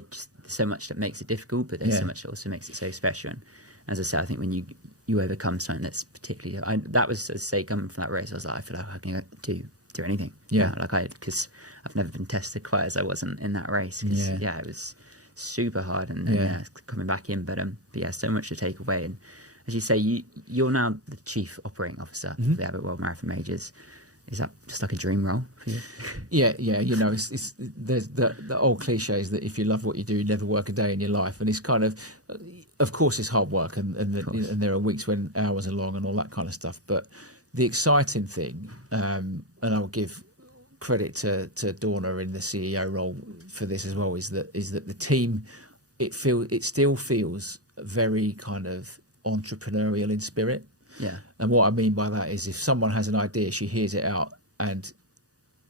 so much that makes it difficult, but there's so much that also makes it so special. And as I say, I think when you overcome something that's particularly, that was, as I say, coming from that race, I was like, I feel like I can do anything. Because I've never been tested quite as I was in that race. It was super hard and coming back in. But yeah, so much to take away. And as you say, you're now the Chief Operating Officer for the Abbott World Marathon Majors. Is that just like a dream role for you? Yeah. You know, it's there's the old cliche is that if you love what you do, you never work a day in your life. And it's kind of course, it's hard work, and there are weeks when hours are long and all that kind of stuff. But the exciting thing, and I'll give credit to Dorna in the CEO role for this as well, is that the team, it still feels very kind of entrepreneurial in spirit. Yeah. And what I mean by that is if someone has an idea, she hears it out and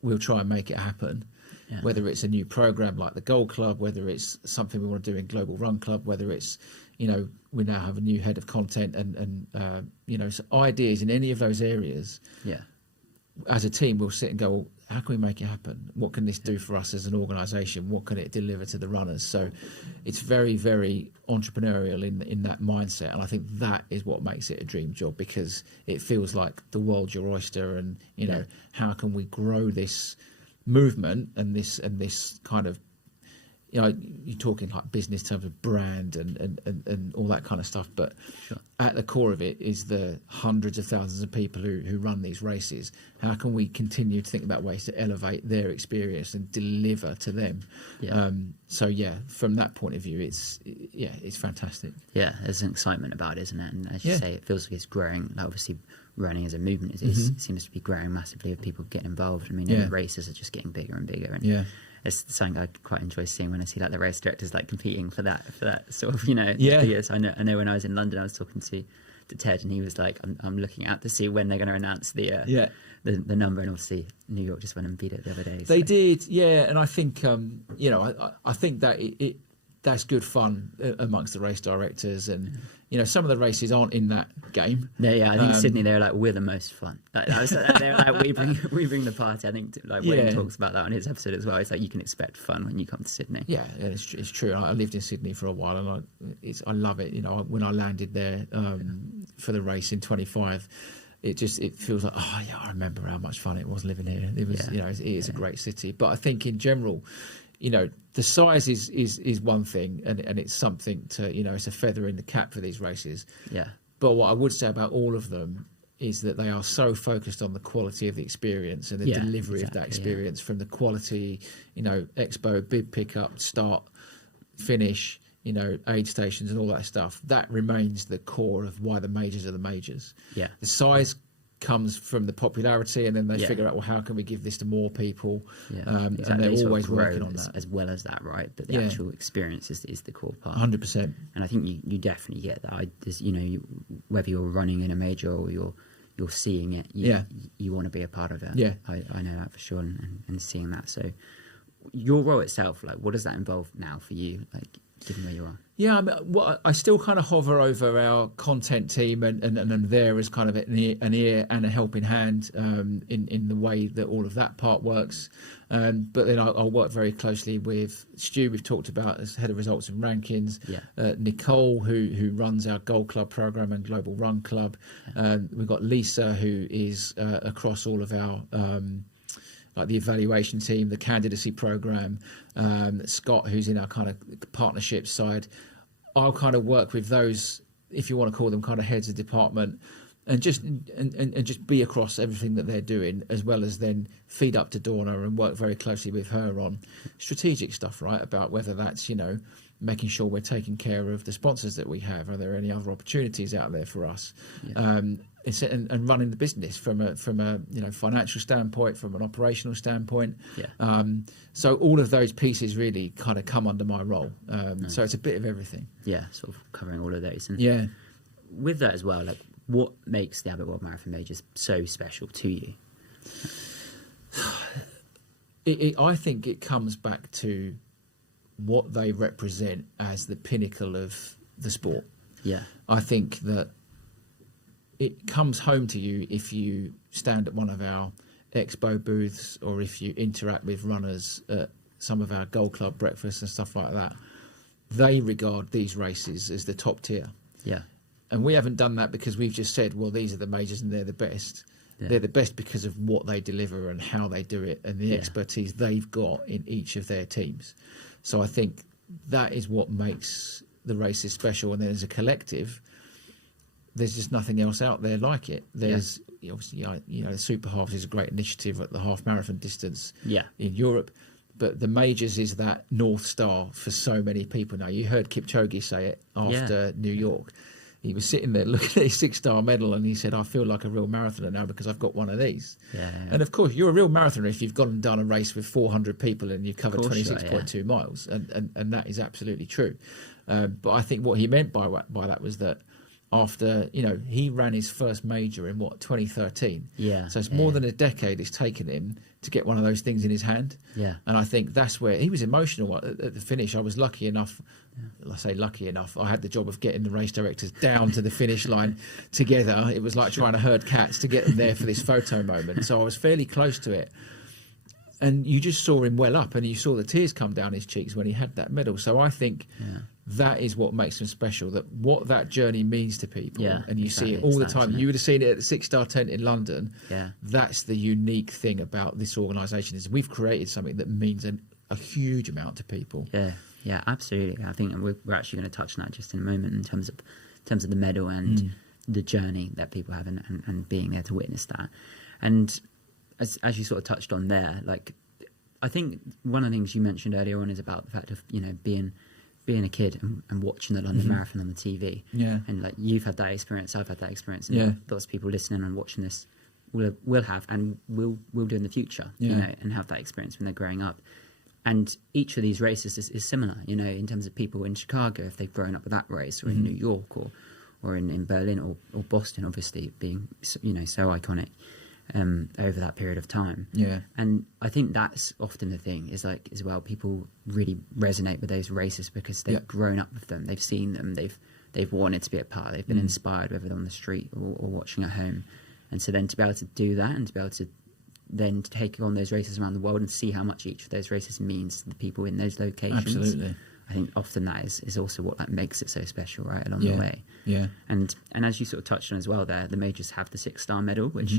we'll try and make it happen. Yeah. Whether it's a new program like the Gold Club, whether it's something we want to do in Global Run Club, whether it's, you know, we now have a new head of content and you know, so ideas in any of those areas. Yeah. As a team, we'll sit and go, well, how can we make it happen? What can this do for us as an organisation? What can it deliver to the runners? So it's very, very entrepreneurial in that mindset. And I think that is what makes it a dream job, because it feels like the world's your oyster. And, you know, how can we grow this movement and this kind of, you know, you're talking like business terms of brand and all that kind of stuff. But at the core of it is the hundreds of thousands of people who run these races. How can we continue to think about ways to elevate their experience and deliver to them? Yeah. So, from that point of view, it's fantastic. Yeah, there's an excitement about it, isn't it? And as you say, it feels like it's growing. Like obviously, running as a movement it seems to be growing massively with people getting involved. I mean, the races are just getting bigger and bigger. And it's something I quite enjoy seeing when I see like the race directors like competing for that sort of, you know, figures. I know when I was in London, I was talking to Ted, and he was like, I'm looking out to see when they're going to announce the number, and obviously New York just went and beat it the other day. They did, and I think you know, I think that that's good fun amongst the race directors, and you know, some of the races aren't in that game. Yeah, I think Sydney, they're like, we're the most fun. Like, they're like, we bring the party. I think like Wayne talks about that on his episode as well. It's like you can expect fun when you come to Sydney. Yeah, it's true. I lived in Sydney for a while, and I love it. You know, when I landed there for the race in 25. It feels like, oh yeah, I remember how much fun it was living here. It was, you know, it is a great city. But I think in general, you know, the size is one thing, and it's something to, you know, it's a feather in the cap for these races. Yeah. But what I would say about all of them is that they are so focused on the quality of the experience and the delivery of that experience, from the quality, you know, expo, bib pickup, start, finish, you know, aid stations and all that stuff. That remains the core of why the majors are the majors. Yeah. The size comes from the popularity, and then they figure out, well, how can we give this to more people? And they're always working on that. As well as that, right? But the actual experience is the core part. 100%. And I think you definitely get that. You know, whether you're running in a major or you're seeing it, you want to be a part of it. Yeah. I know that for sure, and seeing that. So your role itself, like, what does that involve now for you? Like, given where you are? Yeah, I mean, I still kind of hover over our content team and there as kind of an ear and a helping hand in the way that all of that part works. But then I'll work very closely with Stu, we've talked about, as head of results and rankings. Yeah. Nicole, who runs our Gold Club program and Global Run Club. We've got Lisa, who is across all of our like the evaluation team, the candidacy program, Scott, who's in our kind of partnership side. I'll kind of work with those, if you want to call them kind of heads of department, and just be across everything that they're doing, as well as then feed up to Dorna and work very closely with her on strategic stuff, right? About whether that's, you know, making sure we're taking care of the sponsors that we have. Are there any other opportunities out there for us? Yeah. And running the business from a you know, financial standpoint, from an operational standpoint. Yeah. So all of those pieces really kind of come under my role. So it's a bit of everything. Yeah, sort of covering all of those. And with that as well, like, what makes the Abbott World Marathon Majors so special to you? I think it comes back to what they represent as the pinnacle of the sport. Yeah. I think that it comes home to you if you stand at one of our expo booths, or if you interact with runners at some of our Gold Club breakfasts and stuff like that. They regard these races as the top tier. Yeah. And we haven't done that because we've just said, well, these are the majors and they're the best. Yeah. They're the best because of what they deliver and how they do it, and the expertise they've got in each of their teams. So I think that is what makes the races special. And then as a collective, there's just nothing else out there like it. There's obviously, the Super Halves is a great initiative at the half marathon distance in Europe, but the majors is that North Star for so many people now. You heard Kipchoge say it after New York. He was sitting there looking at his 6-star medal and he said, I feel like a real marathoner now because I've got one of these. And of course, you're a real marathoner if you've gone and done a race with 400 people and you've covered 26.2 miles. And that is absolutely true. But I think what he meant by that was that after, he ran his first major in 2013. So it's more than a decade it's taken him to get one of those things in his hand. And I think that's where he was emotional at the finish. I was lucky enough, I say lucky enough, I had the job of getting the race directors down to the finish line together. It was like trying to herd cats to get them there for this photo moment. So I was fairly close to it. And you just saw him well up and you saw the tears come down his cheeks when he had that medal. So I think that is what makes him special, that what that journey means to people. And you see it all the time. You would have seen it at the 6-star tent in London. That's the unique thing about this organisation, is we've created something that means a huge amount to people. Yeah, absolutely. I think we're actually going to touch on that just in a moment in terms of the medal and the journey that people have and being there to witness that. And as you sort of touched on there, like, I think one of the things you mentioned earlier on is about the fact of, being a kid and watching the London Marathon on the TV. And like, you've had that experience, I've had that experience, and lots of people listening and watching this will have and will do in the future, and have that experience when they're growing up. And each of these races is similar, in terms of people in Chicago, if they've grown up with that race, or in New York, or in Berlin, or Boston, obviously being, so iconic over that period of time. And I think that's often the thing, is like, as well, people really resonate with those races because they've grown up with them, they've seen them, they've wanted to be a part, they've been inspired, whether they're on the street or watching at home. And so then to be able to do that, and to be able to then take on those races around the world and see how much each of those races means to the people in those locations. Absolutely. I think often that is also what that makes it so special, right, along the way. And as you sort of touched on as well there, the majors have the 6-star medal, which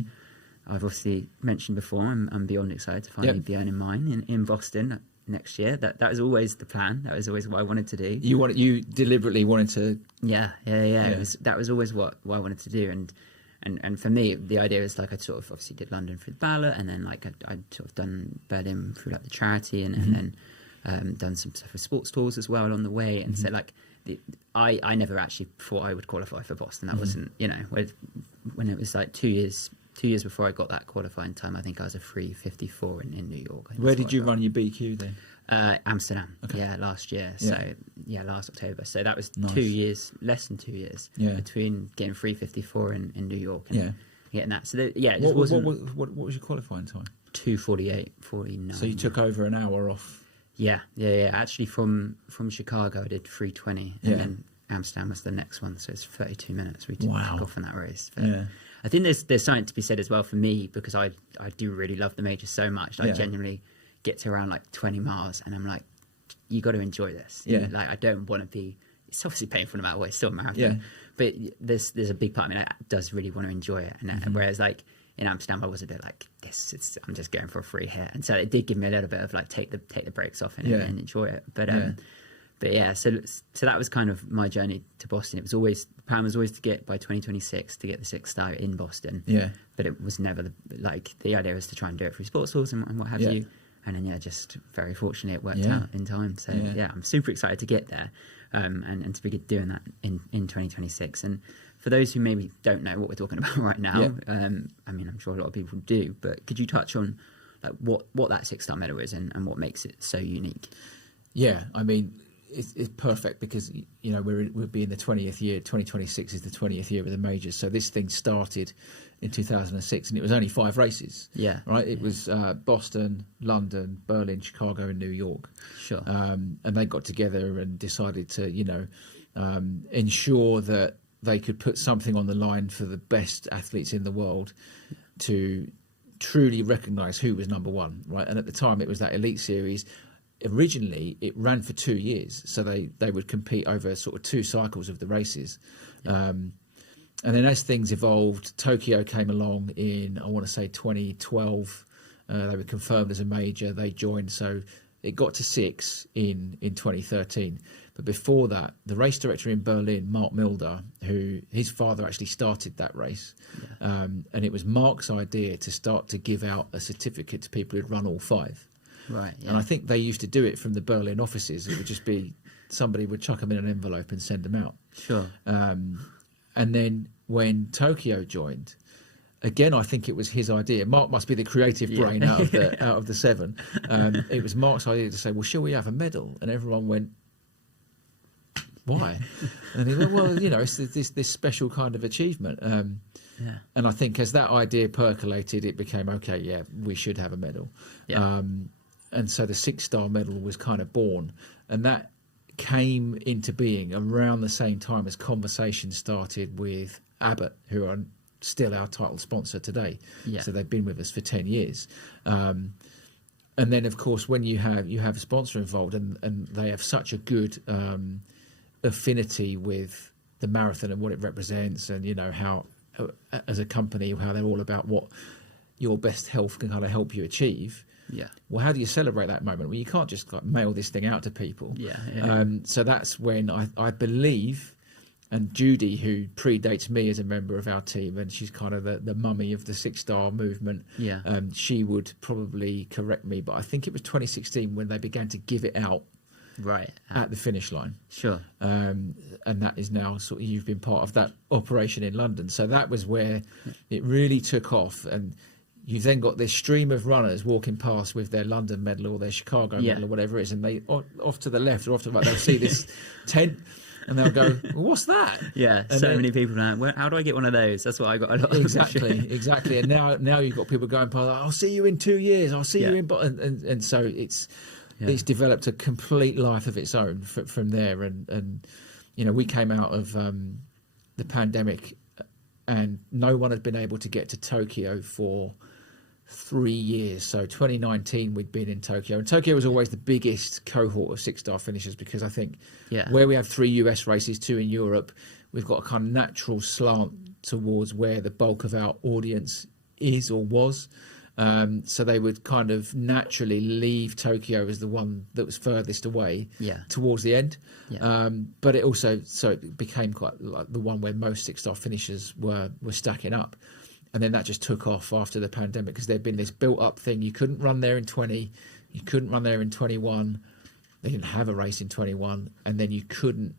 I've obviously mentioned before. I'm beyond excited to finally be earning mine in Boston next year. That was always the plan. That was always what I wanted to do. You deliberately wanted to... That was always what I wanted to do. And for me, the idea is like, I sort of obviously did London through the ballot, and then like I'd sort of done Berlin through like the charity, and then done some stuff with sports tours as well along the way. And so like, I never actually thought I would qualify for Boston. That wasn't, when it was like 2 years before I got that qualifying time, I think I was a 3:54 in New York. Where did you run your BQ then? Amsterdam, last year. So last October. So that was 2 years, less than 2 years between getting 3:54 in New York and getting that. So it wasn't. What was your qualifying time? 2:48:49. So you took over an hour off. Yeah. Actually, from Chicago, I did 3:20, and then Amsterdam was the next one. So it's 32 minutes we took off in that race. But I think there's something to be said as well for me, because I do really love the majors so much. I genuinely get to around like 20 miles and I'm like, you got to enjoy this. Like, I don't want to be, it's obviously painful no matter what, it's still a marathon, but there's a big part of me that does really want to enjoy it. And whereas like in Amsterdam, I was a bit like, I'm just going for a free hit. And so it did give me a little bit of like, take the brakes off and enjoy it. But yeah, so that was kind of my journey to Boston. The plan was always to get by 2026 to get the 6-star in Boston. But it was never the idea was to try and do it through sports tours and what have you. And then just very fortunately it worked out in time. So I'm super excited to get there, and to be doing that in 2026. And for those who maybe don't know what we're talking about right now, I mean, I'm sure a lot of people do, but could you touch on like what that 6-star medal is and what makes it so unique? Yeah, I mean, it's perfect because we'll be in the 20th year. 2026 is the 20th year of the majors. So this thing started in 2006, and it was only 5 races. Right. It was Boston, London, Berlin, Chicago, and New York. Sure. And they got together and decided to ensure that they could put something on the line for the best athletes in the world to truly recognise who was number one. Right. And at the time, it was that elite series. Originally, it ran for 2 years, so they would compete over sort of 2 cycles of the races. And then as things evolved, Tokyo came along in, I want to say 2012. They were confirmed as a major. They joined, so It got to 6 in 2013. But before that, the race director in Berlin, Mark Milder, who his father actually started that race, and it was Mark's idea to start to give out a certificate to people who'd run all 5. Right. Yeah. And I think they used to do it from the Berlin offices. It would just be somebody would chuck them in an envelope and send them out. Sure. And then when Tokyo joined, again, I think it was his idea. Mark must be the creative brain out of the 7. It was Mark's idea to say, well, shall we have a medal? And everyone went, why? And he went, well, it's this special kind of achievement. And I think as that idea percolated, it became, okay, yeah, we should have a medal. Yeah. And so the 6-star medal was kind of born. And that came into being around the same time as conversations started with Abbott, who are still our title sponsor today. Yeah. So they've been with us for 10 years. And then, of course, when you have a sponsor involved and they have such a good affinity with the marathon and what it represents, and how as a company how they're all about what your best health can kind of help you achieve. Yeah. Well, how do you celebrate that moment? Well, you can't just mail this thing out to people. Yeah. So that's when I believe, and Judy, who predates me as a member of our team, and she's kind of the mummy of the 6-star movement. Yeah. She would probably correct me, but I think it was 2016 when they began to give it out. Right. At the finish line. Sure. And that is now sort of, you've been part of that operation in London. So that was where it really took off. And you've then got this stream of runners walking past with their London medal or their Chicago medal or whatever it is. And they, off to the left or off to the right, they'll see this tent and they'll go, well, what's that? Yeah. And so many people now, well, how do I get one of those? That's what I got a lot of. Exactly. And now you've got people going past, I'll see you in 2 years. I'll see you in, and so it's developed a complete life of its own from there. And we came out of the pandemic and no one had been able to get to Tokyo for 3 years. So 2019 we'd been in Tokyo, and Tokyo was always the biggest cohort of 6-star finishers, because I think where we have 3 US races, 2 in Europe, we've got a kind of natural slant towards where the bulk of our audience is or was. So they would kind of naturally leave Tokyo as the one that was furthest away towards the end. But it also, so it became quite like the one where most 6-star finishers were stacking up. And then that just took off after the pandemic, because there'd been this built up thing. You couldn't run there in 20, you couldn't run there in 21. They didn't have a race in 21, and then you couldn't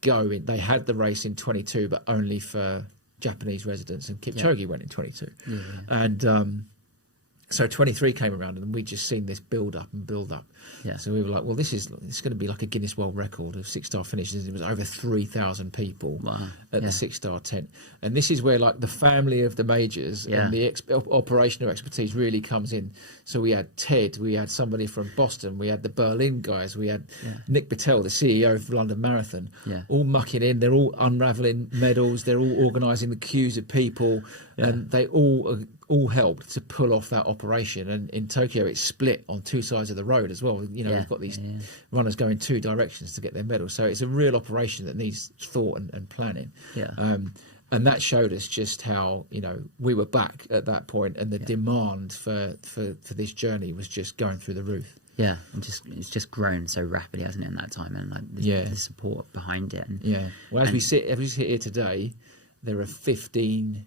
go in. They had the race in 22, but only for Japanese residents, and Kipchoge went in 22. And so 23 came around, and we'd just seen this build up. So we were like, well, it's going to be like a Guinness World Record of 6-star finishes. It was over 3,000 people at the 6-star tent. And this is where like the family of the majors and the operational expertise really comes in. So we had Ted, we had somebody from Boston, we had the Berlin guys, we had Nick Patel, the CEO of London Marathon, all mucking in. They're all unraveling medals. They're all organising the queues of people, and they all helped to pull off that operation. And in Tokyo, it's split on 2 sides of the road as well. We've got these runners going 2 directions to get their medal. So it's a real operation that needs thought and planning. And that showed us just how, we were back at that point, and the demand for this journey was just going through the roof. Yeah, and it's just grown so rapidly, hasn't it, in that time, and like the support behind it. Well, as we sit here today, there are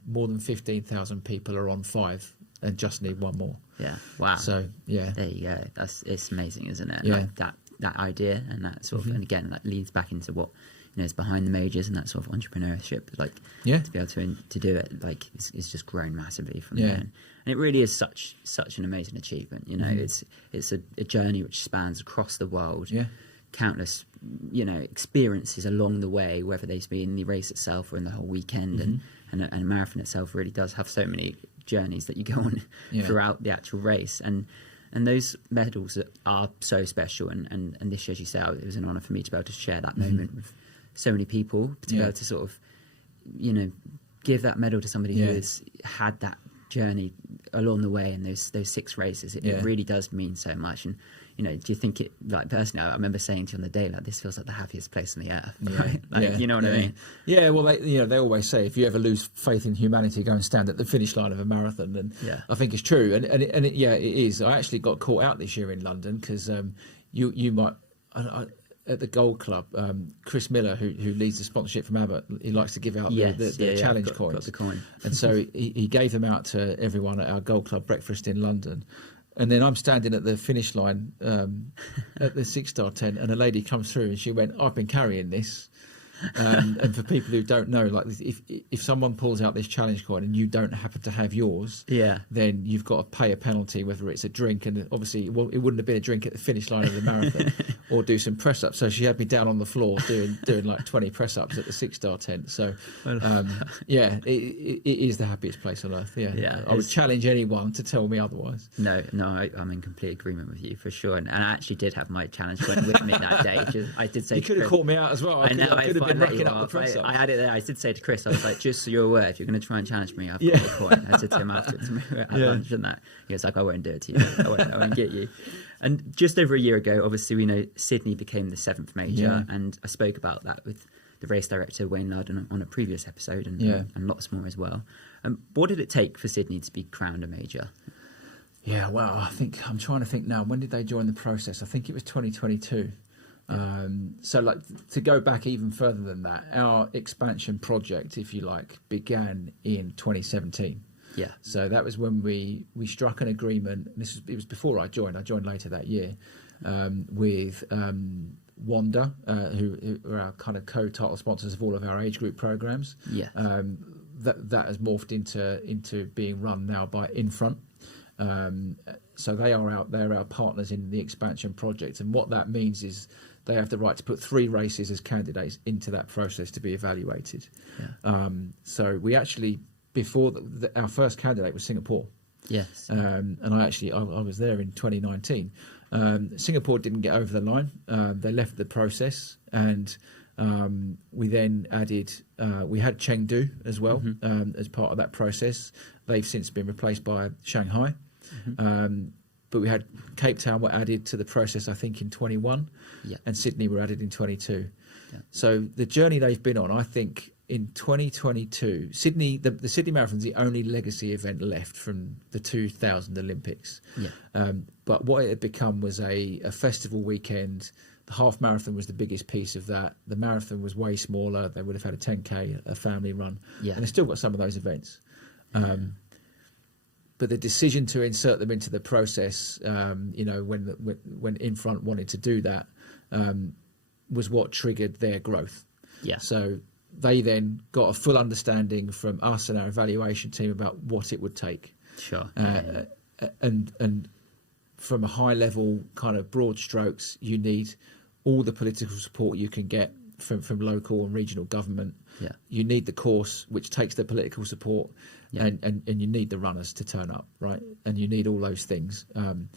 more than 15,000 people are on 5 and just need 1 more. Yeah. Wow. So there you go. It's amazing, isn't it? Yeah. Like that idea and that sort of, and again, that leads back into what is behind the majors and that sort of entrepreneurship. Like to be able to do it, like it's just grown massively from there. And it really is such an amazing achievement. It's a journey which spans across the world. Countless experiences along the way, whether they be in the race itself or in the whole weekend. And a marathon itself really does have so many journeys that you go on throughout the actual race, and those medals are so special. And this year, as you say, it was an honour for me to be able to share that moment with so many people, to be able to sort of give that medal to somebody who has had that journey along the way in those 6 races, it really does mean so much. And do you think it, like, personally, I remember saying to you on the day, like, this feels like the happiest place on the earth, right? Like, you know what I mean? Yeah, well, they always say, if you ever lose faith in humanity, go and stand at the finish line of a marathon. And I think it's true. And it is. I actually got caught out this year in London because you might... at the Gold Club, Chris Miller, who leads the sponsorship from Abbott, he likes to give out the challenge coins. Got the coin. And so he gave them out to everyone at our Gold Club breakfast in London. And then I'm standing at the finish line at the 6-star tent, and a lady comes through and she went, "I've been carrying this." And for people who don't know, like, if someone pulls out this challenge coin and you don't happen to have yours, then you've got to pay a penalty, whether it's a drink, and obviously it wouldn't have been a drink at the finish line of the marathon, or do some press ups. So she had me down on the floor doing like 20 press ups at the 6-star tent. So it is the happiest place on earth. I would challenge anyone to tell me otherwise. No, I'm in complete agreement with you for sure. And I actually did have my challenge coin with me that day. I did say you could have caught me out as well. I know. I could have been racking up the press ups. I had it there. I did say to Chris, I was like, just so you're aware, if you're going to try and challenge me, I've got the coin. I said to him afterwards, at lunch and that. He was like, I won't do it to you. I won't get you. And just over a year ago, obviously, we know Sydney became the 7th major. And I spoke about that with the race director, Wayne Larden, on a previous episode, and lots more as well. What did it take for Sydney to be crowned a major? Yeah, well, I'm trying to think now. When did they join the process? I think it was 2022. So, like, to go back even further than that, our expansion project, if you like, began in 2017. Yeah. So that was when we struck an agreement. It was before I joined. I joined later that year with Wanda, who are our kind of co-title sponsors of all of our age group programs. Yeah. That has morphed into being run now by Infront. So they're our partners in the expansion project, and what that means is they have the right to put 3 races as candidates into that process to be evaluated. So we actually, before our first candidate was Singapore. Yes. And I was there in 2019. Singapore didn't get over the line. They left the process, and we then added, we had Chengdu as well, as part of that process. They've since been replaced by Shanghai. But we had Cape Town were added to the process, I think, in 21, and Sydney were added in 22. So the journey they've been on, I think, in 2022, Sydney, the Sydney Marathon is the only legacy event left from the 2000 Olympics. But what it had become was a festival weekend. The half marathon was the biggest piece of that. The marathon was way smaller. They would have had a 10K, a family run, and they've still got some of those events. But the decision to insert them into the process, when Infront wanted to do that, was what triggered their growth. So they then got a full understanding from us and our evaluation team about what it would take. And from a high level, kind of broad strokes, you need all the political support you can get from local and regional government. You need the course, which takes the political support, and you need the runners to turn up, right? And you need all those things. And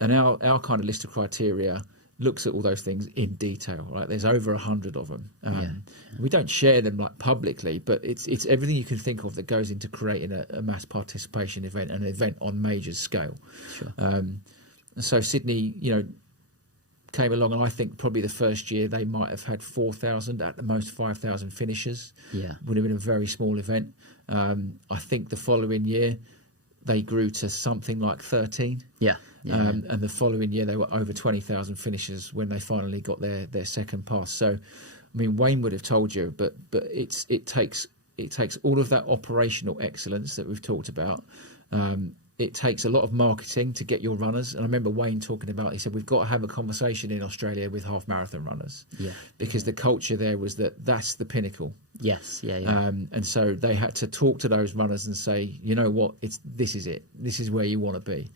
our kind of list of criteria looks at all those things in detail, right? There's over 100 of them. We don't share them like publicly, but it's everything you can think of that goes into creating a mass participation event, an event on major scale. And so Sydney, came along, and I think probably the first year they might have had 4,000, at the most 5,000 finishers. Would have been a very small event. I think the following year they grew to something like 13. And the following year they were over 20,000 finishers when they finally got their second pass. So, I mean, Wayne would have told you, but it takes all of that operational excellence that we've talked about. It takes a lot of marketing to get your runners. And I remember Wayne talking about, he said, we've got to have a conversation in Australia with half marathon runners. Because the culture there was that's the pinnacle. And so they had to talk to those runners and say, you know what, this is it. This is where you want to be.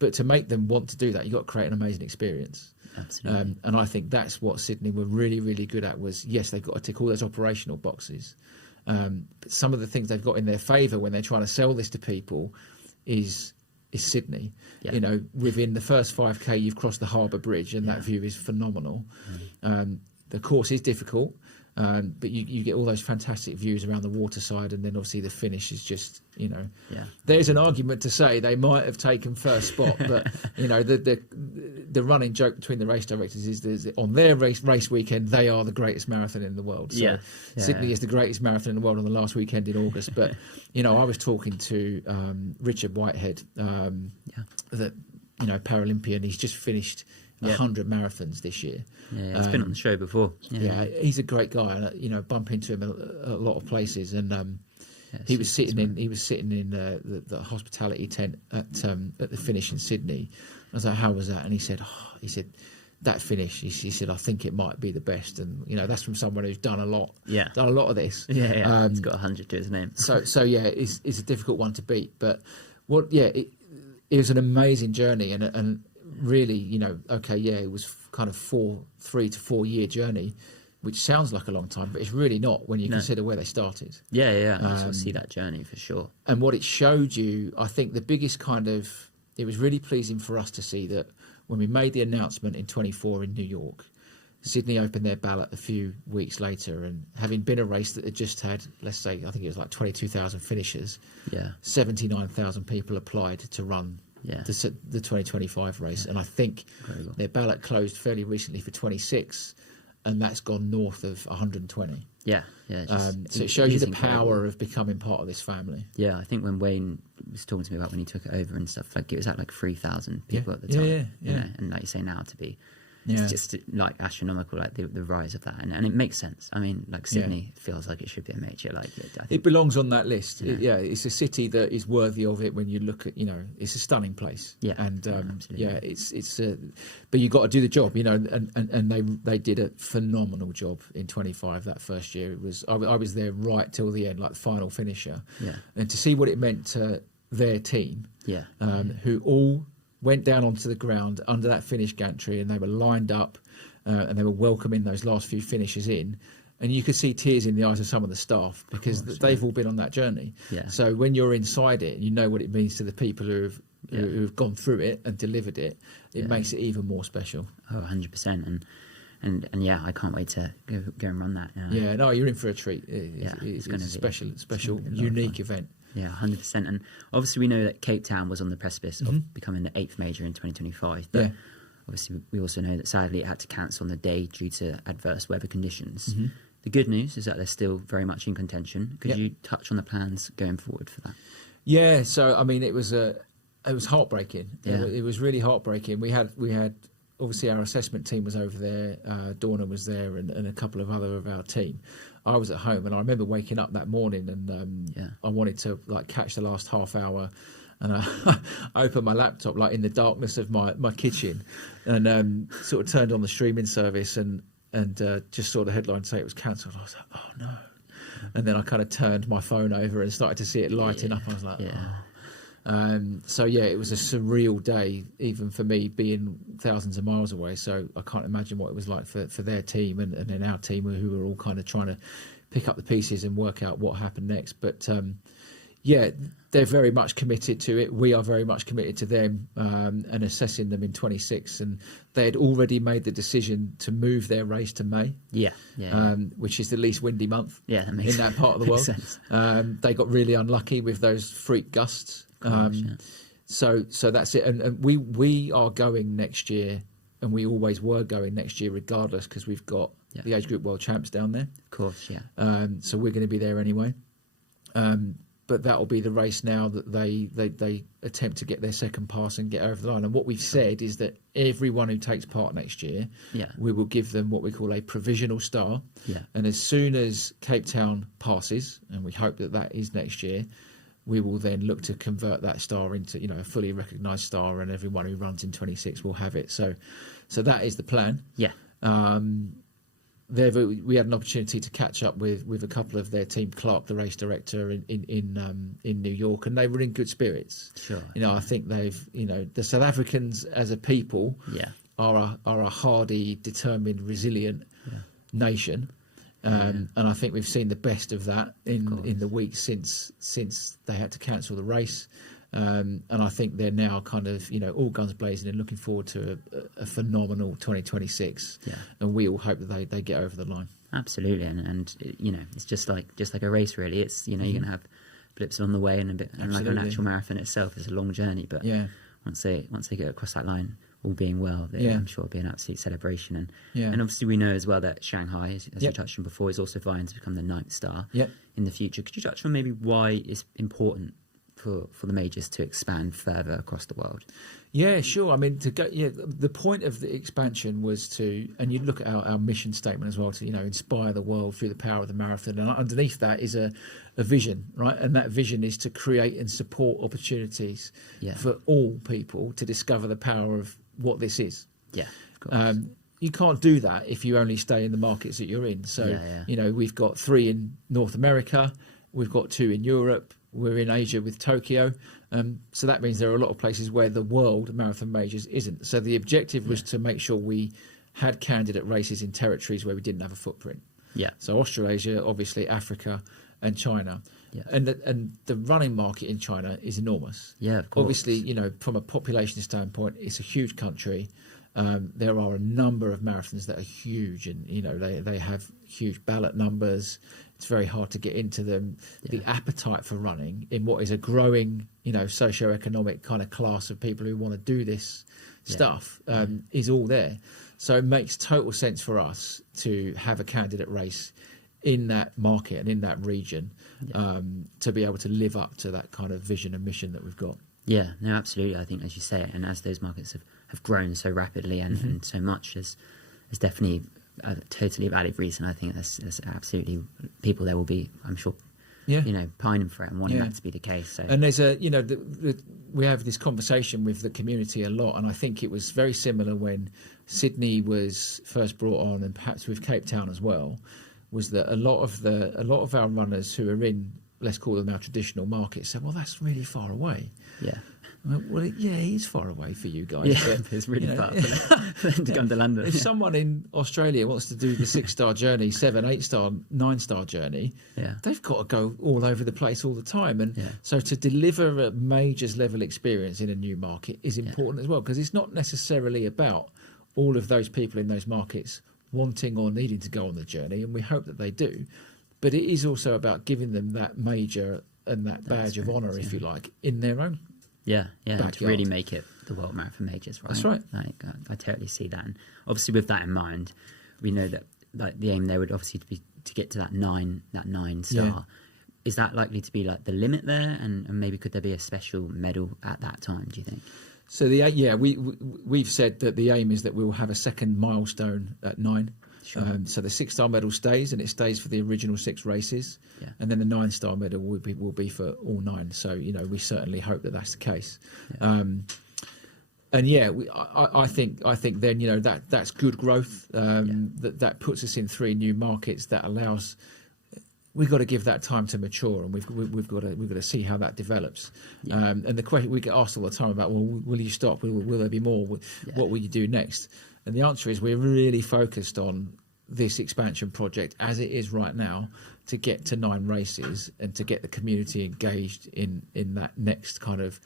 But to make them want to do that, you've got to create an amazing experience. Absolutely. And I think that's what Sydney were really, really good at was, yes, they've got to tick all those operational boxes. But some of the things they've got in their favour when they're trying to sell this to people is Sydney. Within the first 5K, you've crossed the Harbour Bridge, and that view is phenomenal. The course is difficult. But you get all those fantastic views around the waterside, and then obviously the finish is just, Yeah. There's an argument to say they might have taken first spot, but the running joke between the race directors is that on their race weekend they are the greatest marathon in the world. So Sydney is the greatest marathon in the world on the last weekend in August. But I was talking to Richard Whitehead, that Paralympian. He's just finished 100 marathons this year. Yeah, he's been on the show before. Yeah, he's a great guy, and bump into him a lot of places. And he was sitting in the hospitality tent at the finish in Sydney. I was like, "How was that?" And he said, "That finish." He said, "I think it might be the best." And that's from someone who's done a lot of this. He's got 100 to his name. So yeah, it's a difficult one to beat. But it was an amazing journey, and really, it was kind of 3 to 4 year journey, which sounds like a long time, but it's really not when you consider where they started. I sort of see that journey for sure. And what it showed you, I think the biggest it was really pleasing for us to see that when we made the announcement in 24 in New York, Sydney opened their ballot a few weeks later, and having been a race that had just had, let's say, I think it was like 22,000 finishers, 79,000 people applied to run the 2025 race. And I think their ballot closed fairly recently for 26, and that's gone north of 120. So it shows you the power of becoming part of this family. I think when Wayne was talking to me about when he took it over and stuff, like it was at like 3,000 people at the time. And like you say now, to be it's just like astronomical, like the rise of that, and it makes sense. I mean, like Sydney feels like it should be a major. Like I think it belongs on that list. It's a city that is worthy of it. When you look at, it's a stunning place. It's but you got to do the job, and they did a phenomenal job in 25 that first year. It was I was there right till the end, like the final finisher, and to see what it meant to their team, who all went down onto the ground under that finish gantry, and they were lined up, and they were welcoming those last few finishers in, and you could see tears in the eyes of some of the staff because they've all been on that journey. So when you're inside it, you know what it means to the people who have gone through it and delivered it. It makes it even more special. 100%. And I can't wait to go and run that. No, you're in for a treat. It's going to be a special, unique event. 100%. And obviously we know that Cape Town was on the precipice of becoming the 8th major in 2025. But obviously we also know that sadly it had to cancel on the day due to adverse weather conditions. The good news is that they're still very much in contention. Could you touch on the plans going forward for that? Yeah, so I mean it was heartbreaking. It was really heartbreaking. We had obviously our assessment team was over there, Dorna was there, and a couple of other of our team. I was at home, and I remember waking up that morning, and I wanted to catch the last half hour, and I opened my laptop in the darkness of my kitchen, and sort of turned on the streaming service, and just saw the headline say it was cancelled. I was like, oh no! And then I kind of turned my phone over and started to see it lighting up. I was like, oh. It was a surreal day, even for me being thousands of miles away. So I can't imagine what it was like for their team and then our team, who were all kind of trying to pick up the pieces and work out what happened next. But they're very much committed to it. We are very much committed to them and assessing them in 26. And they had already made the decision to move their race to May, which is the least windy month in that part of the world. They got really unlucky with those freak gusts. So that's it, and we are going next year, and we always were going next year regardless, because we've got the age group world champs down there, of course. So we're going to be there anyway, but that'll be the race now that they attempt to get their second pass and get over the line. And what we've said is that everyone who takes part next year, we will give them what we call a provisional star, and as soon as Cape Town passes, and we hope that is next year, we will then look to convert that star into a fully recognised star, and everyone who runs in 26 will have it. So that is the plan. We had an opportunity to catch up with a couple of their team, Clark, the race director in New York, and they were in good spirits. Sure. I think they've the South Africans as a people are a hardy, determined, resilient nation. And I think we've seen the best of that in the weeks since they had to cancel the race. And I think they're now kind of, all guns blazing and looking forward to a phenomenal 2026. And we all hope that they get over the line. Absolutely, and it's just like a race, really. It's you're going to have blips on the way, and like an actual marathon itself is a long journey. But once they get across that line, all being well, I'm sure it'll be an absolute celebration. And obviously we know as well that Shanghai, as you touched on before, is also vying to become the 9th star in the future. Could you touch on maybe why it's important for the majors to expand further across the world? Yeah, sure. I mean, the point of the expansion was to, and you look at our mission statement as well, to inspire the world through the power of the marathon, and underneath that is a vision, right? And that vision is to create and support opportunities for all people to discover the power of what this is. Yeah, of course. You can't do that if you only stay in the markets that you're in. So, we've got 3 in North America, we've got 2 in Europe, we're in Asia with Tokyo. So that means there are a lot of places where the world marathon majors isn't. So the objective was to make sure we had candidate races in territories where we didn't have a footprint. Yeah. So Australasia, obviously Africa and China. Yeah. And the running market in China is enormous. Yeah, of course. Obviously, from a population standpoint, it's a huge country. There are a number of marathons that are huge, and they have huge ballot numbers. It's very hard to get into them. The appetite for running in what is a growing, socio-economic kind of class of people who want to do this stuff is all there. So it makes total sense for us to have a candidate race in that market and in that region to be able to live up to that kind of vision and mission that we've got. Yeah, no, absolutely. I think, as you say, and as those markets have grown so rapidly and so much, there's definitely a totally valid reason. I think there's absolutely people there will be, I'm sure, pining for it and wanting that to be the case. So. And there's we have this conversation with the community a lot, and I think it was very similar when Sydney was first brought on, and perhaps with Cape Town as well, was that a lot of our runners who are in, let's call them our traditional markets, said, well, that's really far away. Yeah. Well, it is far away for you guys. Yeah, but it's really far for them to come to London. If someone in Australia wants to do the 6-star journey, 7, 8-star, 9-star journey, they've got to go all over the place all the time. And so to deliver a majors level experience in a new market is important as well, because it's not necessarily about all of those people in those markets wanting or needing to go on the journey, and we hope that they do. But it is also about giving them that major and that badge of honour, if you like, in their own backyard. To really make it the World Marathon Majors, right? That's right. I totally see that. And obviously with that in mind, we know that the aim there would obviously be to get to that 9 star. Yeah. Is that likely to be like the limit there? And maybe could there be a special medal at that time, do you think? So we've said that the aim is that we will have a second milestone at 9. Sure. So the 6-star medal stays, and it stays for the original 6 races, and then the 9-star medal will be for all 9. So we certainly hope that that's the case. I think then that's good growth. That puts us in 3 new markets. That allows. We've got to give that time to mature, and we've got to see how that develops. And the question we get asked all the time about, well, will you stop? Will there be more? What will you do next? And the answer is we're really focused on this expansion project as it is right now, to get to 9 races and to get the community engaged in that next kind of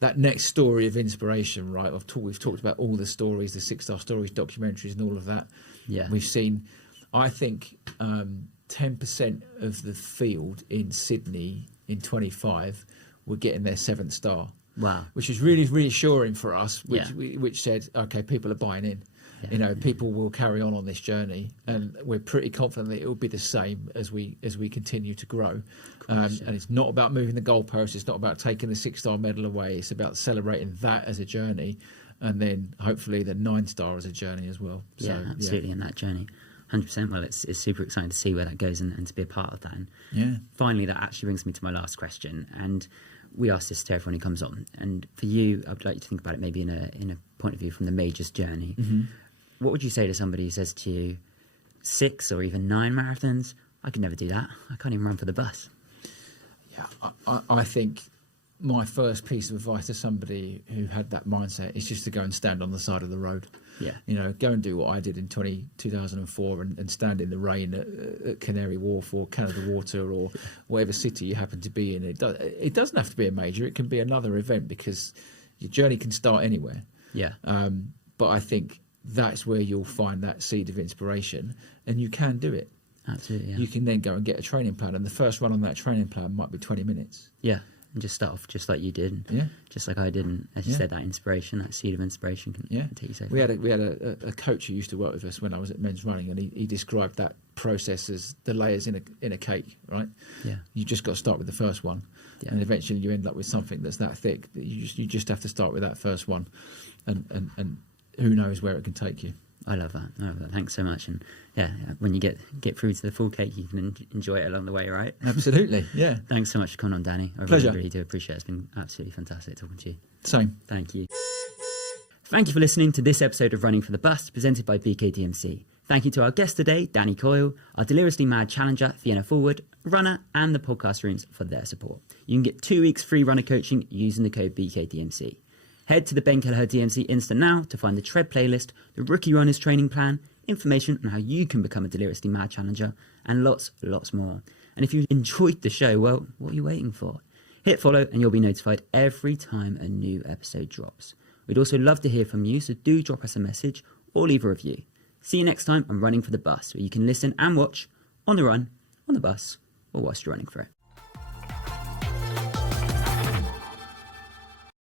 that next story of inspiration. Right, we've talked about all the stories, the 6-star stories, documentaries, and all of that. Yeah, we've seen. I think 10% of the field in Sydney in 25 were getting their 7th star. Wow, which is really reassuring for us. Which said, okay, people are buying in. People will carry on this journey, and we're pretty confident that it will be the same as we continue to grow. And it's not about moving the goalposts. It's not about taking the 6-star medal away. It's about celebrating that as a journey, and then hopefully the 9-star as a journey as well. So, absolutely, in that journey. 100%. Well, it's super exciting to see where that goes and to be a part of that. And finally, that actually brings me to my last question. And we ask this to everyone who comes on. And for you, I would like you to think about it maybe in a point of view from the majors journey. Mm-hmm. What would you say to somebody who says to you, 6 or even 9 marathons? I could never do that. I can't even run for the bus. Yeah, I think my first piece of advice to somebody who had that mindset is just to go and stand on the side of the road. Yeah, go and do what I did in 2004 and stand in the rain at Canary Wharf or Canada Water or whatever city you happen to be in. It doesn't have to be a major. It can be another event, because your journey can start anywhere. Yeah. But I think that's where you'll find that seed of inspiration, and you can do it. Absolutely, yeah. You can then go and get a training plan, and the first run on that training plan might be 20 minutes. Yeah, and just start off just like you did, Yeah. just like I did. And as you Yeah. said, that inspiration, that seed of inspiration can take you so far. We had a coach who used to work with us when I was at Men's Running, and he described that process as the layers in a cake, right? Yeah. You just got to start with the first one, and eventually you end up with something that's that thick that you just have to start with that first one, and who knows where it can take you. I love that. Thanks so much. And yeah, when you get through to the full cake, you can enjoy it along the way, right? Absolutely, yeah. Thanks so much for coming on, Danny. I Pleasure. really do appreciate it. It's been absolutely fantastic talking to you. Same. Thank you. Thank you for listening to this episode of Running for the Bus, presented by BKDMC. Thank you to our guest today, Danny Coyle, our deliriously mad challenger, Fiona Forward, Runna, and the podcast rooms for their support. You can get 2 weeks free runner coaching using the code BKDMC. Head to the Ben Kelleher DMC Insta now to find the Tread playlist, the Rookie Runners training plan, information on how you can become a deliriously mad challenger, and lots more. And if you enjoyed the show, well, what are you waiting for? Hit follow and you'll be notified every time a new episode drops. We'd also love to hear from you, so do drop us a message or leave a review. See you next time on Running for the Bus, where you can listen and watch on the run, on the bus, or whilst you're running for it.